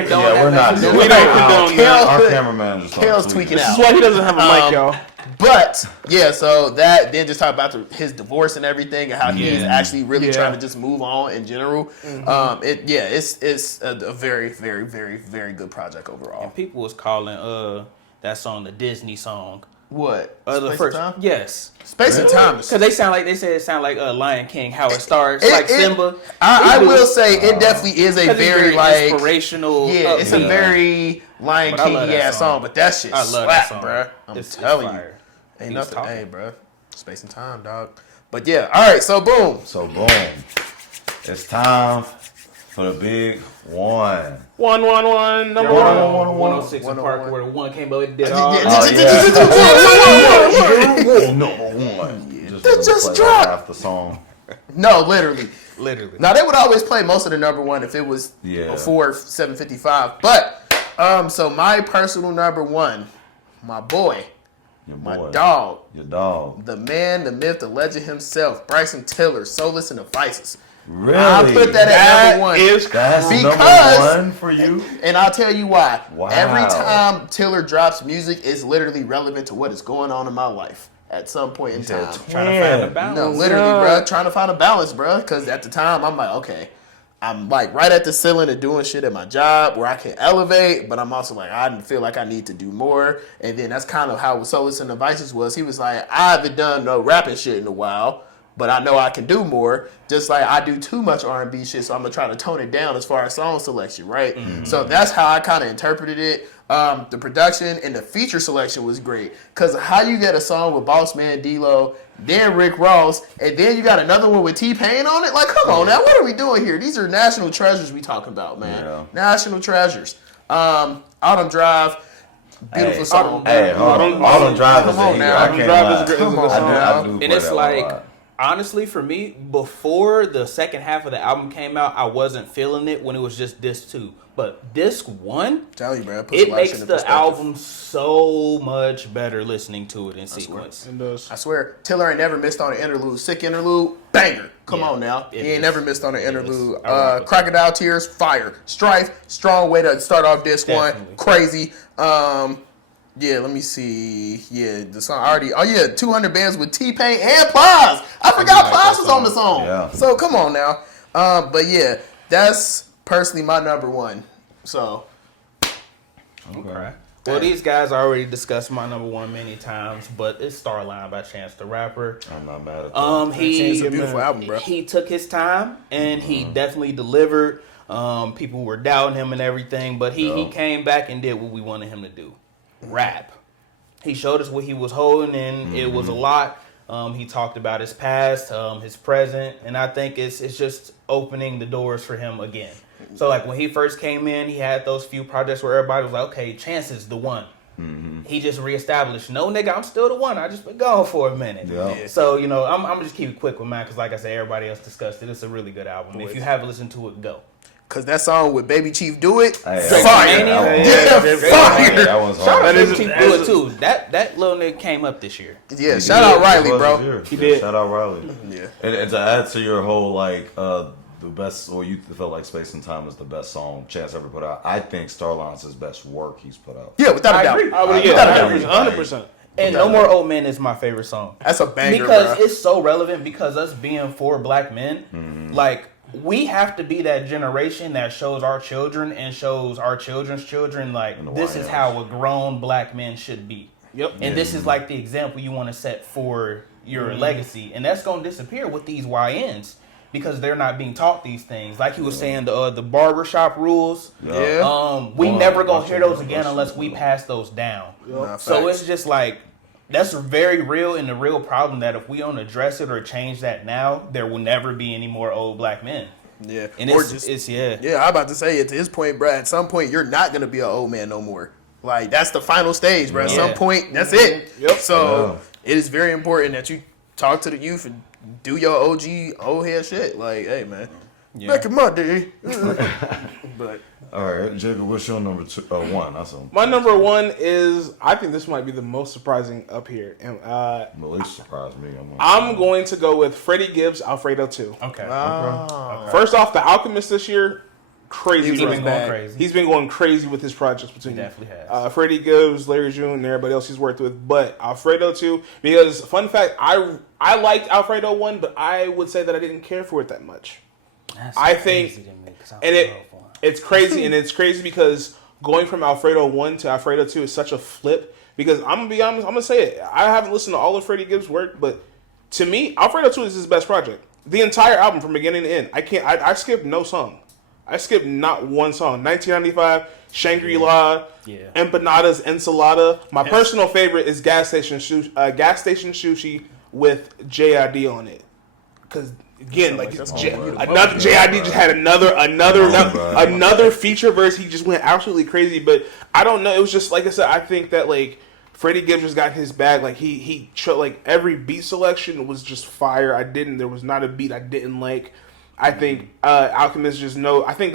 Yeah, we're not doing We don't condone that. Our cameraman just Kale's tweaking This out. is why he doesn't have a mic, y'all. But yeah, so that then just talk about his divorce and everything and how he's actually really trying to just move on in general. It's a very, very, very, very good project overall. And people was calling that song the Disney song. What? The Space first and Time? yes, Space and Time. because they said it sound like Lion King, how it starts like Simba. I will say it definitely is a 'Cause it's very like inspirational. yeah, it's a upbeat. very Lion But I love King that ass song. song, but that shit I love that slap, song. bro. I'm It's telling you, fire. ain't He was nothing. talking. Hey, bro, Space and Time, dog. But yeah, all right. So boom. So boom, it's time for the big one. One. Number Number one. 106 in Park where the one came up and did all. Number one. That just play dropped. half the song. No, literally. Literally. Now they would always play most of the number one if it was before 7:55. But so my personal number one, my boy, my dog, your dog, the man, the myth, the legend himself, Bryson Tiller, Soulless and the Vices. Really? I put that at number one. That's because, number one for you. And I'll tell you why. Wow. Every time Tiller drops music, it's literally relevant to what is going on in my life at some point in time. Trying to find a balance. No, literally, bro. Trying to find a balance, bro. Because at the time, I'm like, okay, I'm like right at the ceiling of doing shit at my job where I can elevate, but I'm also like, I feel like I need to do more. And then that's kind of how Soulless and the Vices was. He was like, I haven't done no rapping shit in a while, but I know I can do more. Just like I do too much R&B shit, so I'm gonna try to tone it down as far as song selection, right? Mm-hmm. So that's how I kind of interpreted it. The production and the feature selection was great. Cause how you get a song with Boss Man, D-Lo, then Rick Ross, and then you got another one with T-Pain on it? Like, come on now, what are we doing here? These are national treasures we talking about, man. Yeah. National treasures. Autumn Drive, beautiful song. Hey, Autumn Drive is a hit. I can't lie. Come on, I do and it's like, honestly, for me, before the second half of the album came out, I wasn't feeling it when it was just disc 2. But disc 1, tell you, bro, it makes the album so much better listening to it in sequence. It does. I swear, Tiller ain't never missed on an interlude. Sick interlude, banger. Come on now. He ain't never missed on an interlude. Crocodile Tears, fire. Strife, strong way to start off disc 1. Crazy. Yeah, let me see. Yeah, the song already. Oh yeah, 200 bands with T-Pain and Plies. I forgot Plies was on the song. Yeah. So come on now. But yeah, that's personally my number one. So. Okay. Well, these guys already discussed my number one many times, but it's Starline by Chance the Rapper. I'm not mad at that. Chance is a beautiful album, bro. He took his time and he definitely delivered. People were doubting him and everything, but he came back and did what we wanted him to do: rap. He showed us what he was holding, and it was a lot. He talked about his past, his present, and I think it's just opening the doors for him again. So like when he first came in, he had those few projects where everybody was like, okay, Chance is the one. He just reestablished, no nigga, I'm still the one. I just been gone for a minute. Yeah. So, you know, I'm just keep it quick with mine because like I said, everybody else discussed it. It's a really good album. If you haven't listened to it, go. Cause that song with Baby Chief Do It, Hey, fire. That Fire. one's Shout out hard. to Chief Do It too. That little nigga came up this year. Yeah, He shout did. out Riley, It was bro. this year. He did. Shout out Riley. Yeah. And to add to your whole like the best, or you felt like Space and Time is the best song Chance ever put out. I think Starline's his best work he's put out. Yeah, without a I doubt. agree. Without a doubt. 100%. And No More Old Men is my favorite song. That's a banger, Because bro. it's so relevant because us being 4 black men, like we have to be that generation that shows our children and shows our children's children like the this is YNs. how a grown black man should be. Yep. And this is like the example you want to set for your legacy. And that's going to disappear with these YNs because they're not being taught these things. Like he was saying, the barbershop rules. Yeah. We never going to hear those again unless we pass those down. Nah, So facts. it's just like, that's very real and the real problem that if we don't address it or change that now, there will never be any more old black men. Yeah. And Or it's just, yeah. yeah, I'm about to say at his point, bro, at some point you're not gonna be an old man no more. Like that's the final stage, bro. At some Yeah. point, that's it. Yep. So it is very important that you talk to the youth and do your OG old head shit. Like, hey man. Back in my day. But All right, Jacob, what's your number one? That's him. My number one is, I think this might be the most surprising up here. And Malik surprised me. I'm going to go with Freddie Gibbs, Alfredo 2. Okay. First off, The Alchemist this year, crazy. He's run. been going crazy. He's been going crazy with his projects between He definitely has. Freddie Gibbs, Larry June, and everybody else he's worked with. But Alfredo 2, because fun fact, I liked Alfredo 1, but I would say that I didn't care for it that much. That's I crazy think, to me, 'cause I and love one. it's crazy, and it's crazy because going from Alfredo 1 to Alfredo 2 is such a flip. Because I'm gonna be honest, I'm gonna say it. I haven't listened to all of Freddie Gibbs' work, but to me, Alfredo 2 is his best project. The entire album from beginning to end. I skipped no song. I skipped not one song. 1995, Shangri-La, Yeah. Empanadas, Ensalada. My personal favorite is Gas Station Sushi with JID on it. Because again, like it's another JID just had another feature verse. He just went absolutely crazy. But I don't know. It was just like I said. I think that like Freddie Gibbs just got his bag. Like he like every beat selection was just fire. There was not a beat I didn't like. I think Alchemist just know. I think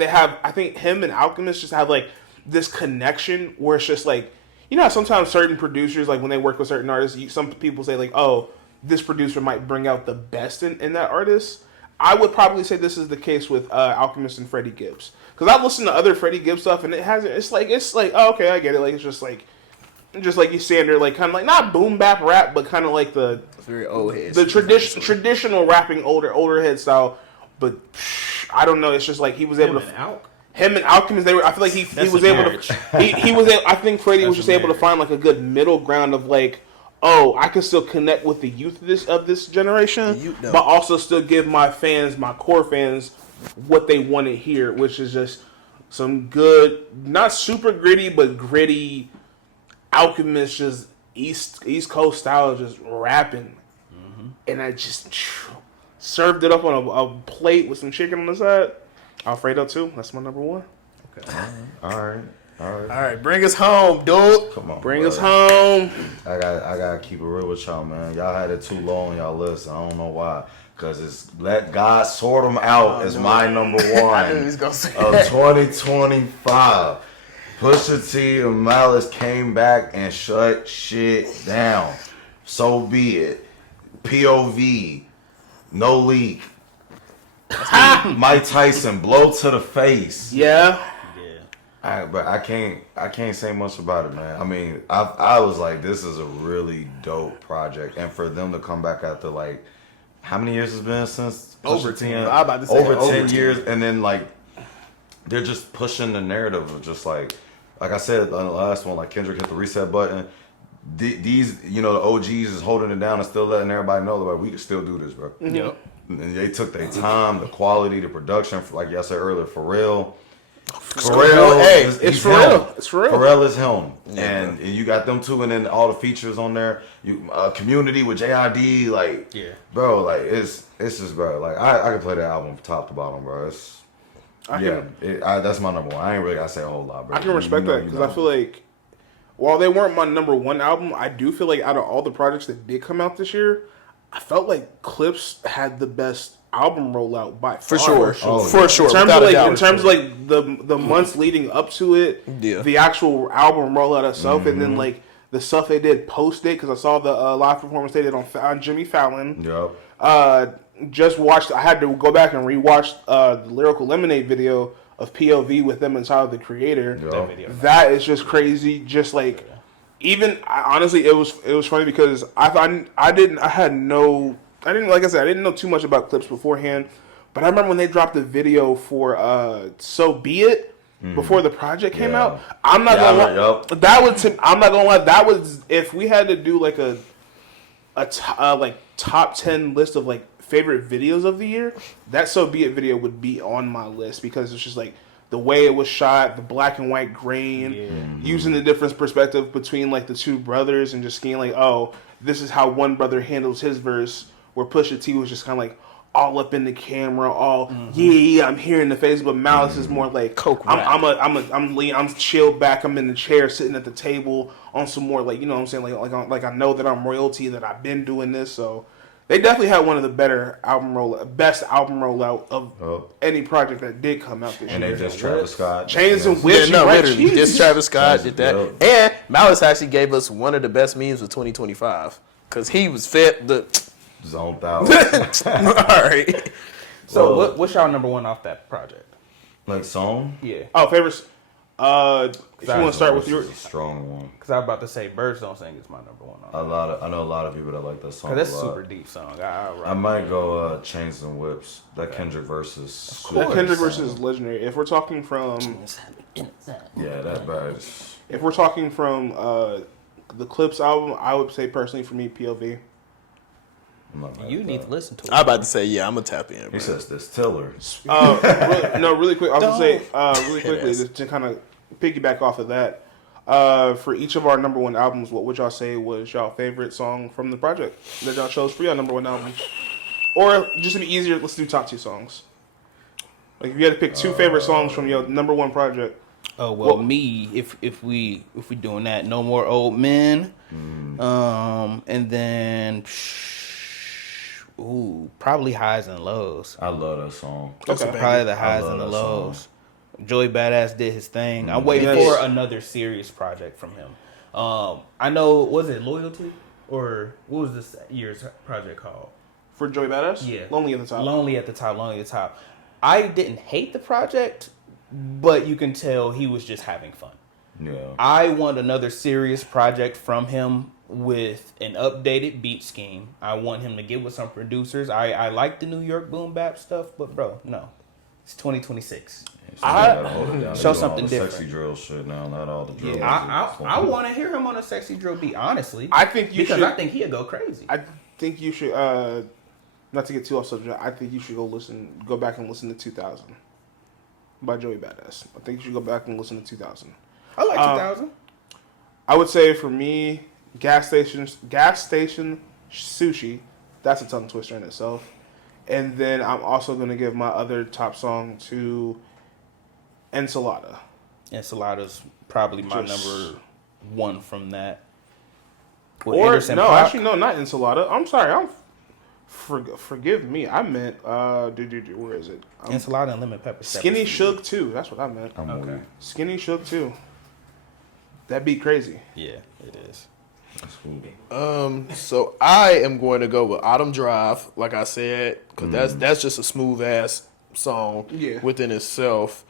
him and Alchemist just have like this connection where it's just like, you know how sometimes certain producers, like when they work with certain artists, some people say like, oh, this producer might bring out the best in that artist. I would probably say this is the case with Alchemist and Freddie Gibbs, because I've listened to other Freddie Gibbs stuff and it's like oh, okay, I get it. Like it's just like you saying they're like kind of like not boom bap rap, but kind of like the very old head. the traditional rapping older head style. But I don't know. It's just like he was able to. Him and Alchemist, I feel like he was able to. He was. I think Freddie was just able to find like a good middle ground of like, oh, I can still connect with the youth of this generation, but also still give my core fans, what they want to hear, which is just some good, not super gritty, but gritty Alchemist, just East Coast style, just rapping, and I just served it up on a plate with some chicken on the side. Alfredo 2, that's my number one. Okay. All right. Bring us home, dude. Come on. Bring bro. us home. I gotta keep it real with y'all, man. Y'all had it too low on y'all list. I don't know why. Cause it's Let God Sort Them Out is my number one I knew he was gonna say of that. 2025. Pusha T and Malice came back and shut shit down. So be it. POV, no leak. Mike Tyson, blow to the face. Yeah. But I can't say much about it, man. I mean, I was like, this is a really dope project, and for them to come back after like, how many years has it been since Over Pusha 10. T? I'm about to say over over 10 10. years, and then like, they're just pushing the narrative of just like, like I said on the last one, like Kendrick hit the reset button. These, the OGs is holding it down and still letting everybody know that we can still do this, bro. Yep. And they took their time, the quality, the production, like y'all said earlier, Pharrell. Hey, It's for real. It's for real. Pharrell is him, and you got them two, and then all the features on there. You Community with JID, like, bro, like it's just, bro, like I can play that album from top to bottom, bro. That's my number one. I ain't really gotta say a whole lot, bro. I can respect that because I feel like while they weren't my number one album, I do feel like out of all the projects that did come out this year, I felt like Clips had the best album rollout by far. For sure. In terms of like the months leading up to it, the actual album rollout itself, and then like the stuff they did post it, because I saw the live performance they did on Jimmy Fallon. Yep. Just watched. I had to go back and rewatch the Lyrical Lemonade video of POV with them and Tyler the Creator. Yep. That is just crazy. Just like honestly, it was funny because I didn't know too much about Clips beforehand, but I remember when they dropped the video for So Be It before the project came out. I'm not gonna lie. I'm not gonna lie. That was, if we had to do like a like top 10 list of like favorite videos of the year, that So Be It video would be on my list because it's just like the way it was shot, the black and white grain, using the different perspective between like the two brothers and just seeing like, oh, this is how one brother handles his verse, where Pusha T was just kind of like all up in the camera, all I'm here in the face, but Malice is more like I'm chilled back, I'm in the chair sitting at the table on some more like, you know what I'm saying, like I know that I'm royalty, that I've been doing this. So they definitely had one of the best album rollout of any project that did come out this year. And they just Travis Scott. Chains and Whips. Literally, just Travis Scott did that. And Malice actually gave us one of the best memes of 2025 because he was fit. Zoned out. All right. So what's y'all number one off that project? Like song? Yeah. Oh, favorites. If you want to start with your strong one, because I was about to say Birds Don't Sing is my number one. I know a lot of people that like that song. Because that's a super deep song. I might go Chains and Whips. That Kendrick versus. That Kendrick versus is legendary. If we're talking from, that bad. If we're talking from the Clips album, I would say personally for me POV. You need to listen to it. I'm about to say, I'm gonna tap in. He says this Tiller. Really quick. I was gonna say really quickly just to kind of piggyback off of that. For each of our number one albums, what would y'all say was y'all favorite song from the project that y'all chose for your number one album? Or just to be easier, let's do top two songs. Like if you had to pick two favorite songs from your number one project. Oh well, me if we doing that, No More Old Men, and then probably Highs and Lows. I love that song. Okay. Probably the Highs and the Lows. Song. Joey Badass did his thing. I'm waiting for another serious project from him. I know, was it Loyalty? Or what was this year's project called? For Joey Badass? Yeah. Lonely at the Top. Lonely at the Top. I didn't hate the project, but you can tell he was just having fun. Yeah. I want another serious project from him with an updated beat scheme. I want him to get with some producers. I like the New York boom bap stuff, but bro, no. It's 2026. Show something different. Sexy drill shit now, not all the drill. Yeah, I want to hear him on a sexy drill beat, honestly. I think you should. Because I think he'll go crazy. I think you should, not to get too off subject, I think you should go back and listen to 2000 by Joey Badass. I think you should go back and listen to 2000. I like 2000. I would say for me, gas station sushi. That's a tongue twister in itself. And then I'm also going to give my other top song to Enchilada. Enchilada's probably my number one from that. Not Enchilada. I'm sorry. Forgive me. I meant where is it? Enchilada and lemon pepper. Skinny Suge 2. That's what I meant. Okay. Skinny Suge 2. That'd be crazy. Yeah, it is. That's cool. So I am going to go with Autumn Drive, like I said, because that's just a smooth ass song within itself.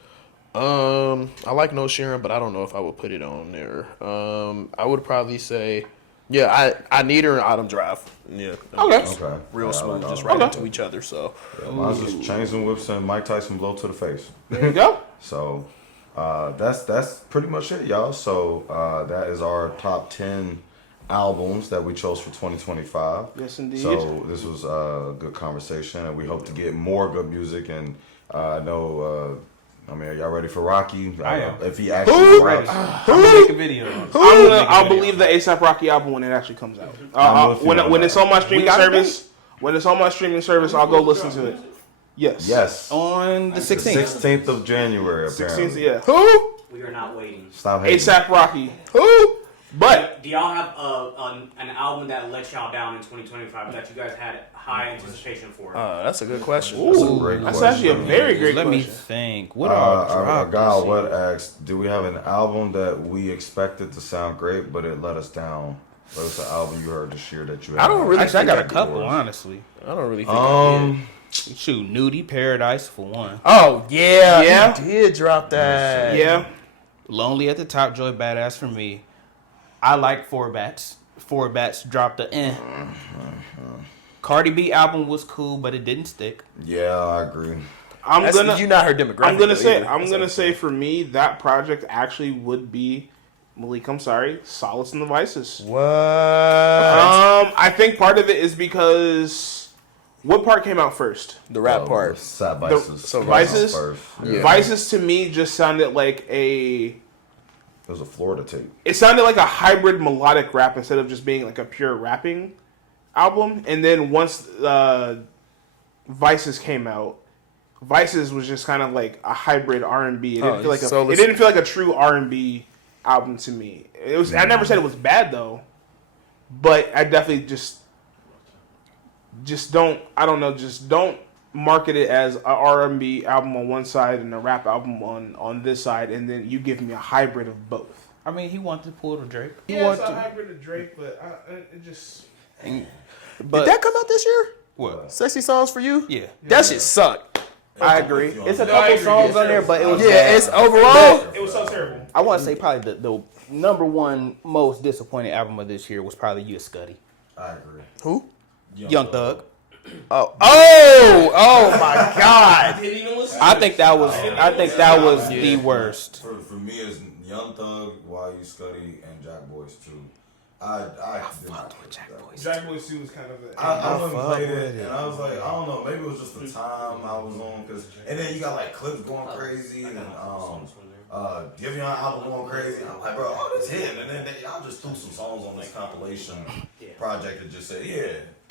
I like No Sharon, but I don't know if I would put it on there. I would probably say, I need her in Autumn Drive. Yeah. Okay. Real smooth, just right into each other. So mine's just Chains and Whips and Mike Tyson blow to the face. There you go. So That's pretty much it, y'all. So that is our top 10 albums that we chose for 2025. Yes, indeed. So this was a good conversation, and we hope to get more good music. And I know, are y'all ready for Rocky? I am. If he actually Ready. drops. I'm gonna make a video. I'll believe the ASAP Rocky album when it actually comes out. I'm with you on When that. it's on my streaming got a service, I'll go listen to it. Yes. Yes. On the 16th. 16th of January, apparently. 16th, yeah. Who? We are not waiting. Stop hating. ASAP Rocky. Who? But Do y'all have an album that let y'all down in 2025 that you guys had high anticipation for? That's a good question. That's a great that's question. actually a very great Let me question. think. What are Our dropped guy this what year? asked, do we have an album that we expected to sound great, but it let us down? What was the album you heard this year that you? I don't really Actually, I got a think couple, did. honestly. I don't really think I did. Shoot, Nudie Paradise for one. Oh, yeah. Yeah. He did drop that. Yeah. Lonely at the Top, Joy Badass for me. I like Four Bats. Four Bats dropped the Cardi B album was cool, but it didn't stick. Yeah, I agree. You not her demographic. I'm gonna say either. for me that project actually would be Malik. I'm sorry, Solace and the Vices. What? I think part of it is because what part came out first? The rap part. Sat Vices. so Vices? First. Yeah. Vices to me just sounded like It was a Florida tape. it sounded like a hybrid melodic rap instead of just being like a pure rapping album. And then once Vices came out, Vices was just kind of like a hybrid R&B. It didn't feel like a true R&B album to me. It was. I never said it was bad though, but I definitely just don't. I don't know. Just don't market it as a R&B album on one side and a rap album on this side, and then you give me a hybrid of both. I mean, he wanted to pull the Drake. Yeah, it's a hybrid of Drake, but it just. But Did that come out this year? what? Sexy Songs for You? Yeah. That shit sucked. I agree. It's a No, I couple agree. songs It's on there, terrible. but it was Yeah, bad. it's overall. It was so terrible. I want to say probably the number one most disappointing album of this year was probably You Scuddy. I agree. Who? Young Thug. Oh my God. I think that was the worst. For me, it's Young Thug, YU Scuddy, and Jack Boys too. I fucked with Jack Boys. Jack Boy 2 was kind of a. I went and played it, and I was like, I don't know, maybe it was just the time I was on, and then you got like clips going crazy, and Giveon album going crazy. I'm like, bro, oh, this him, and then y'all just threw some songs on this compilation project and just said, yeah,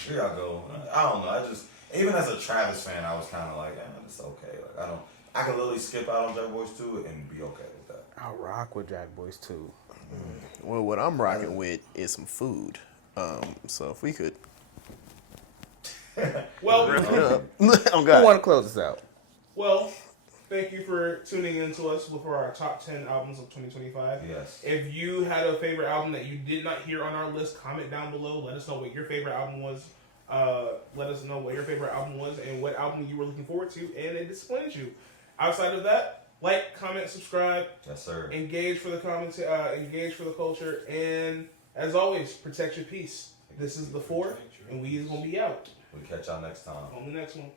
here y'all go. I don't know, I just, even as a Travis fan, I was kind of like, it's okay. Like I can literally skip out on Jack Boys 2 and be okay with that. I'll rock with Jack Boys too. Well, what I'm rocking with is some food. So if we could. Well, Oh Who God. want to close this out? well, thank you for tuning in to us for our top 10 albums of 2025. Yes. If you had a favorite album that you did not hear on our list, comment down below. Let us know what your favorite album was. Let us know what your favorite album was and what album you were looking forward to, and it disappointed you. Outside of that, like, comment, subscribe, Yes, sir. engage for the comments, engage for the culture, and as always, protect your peace. This is The Four, and we is gonna be out We'll catch y'all next time. on the next one.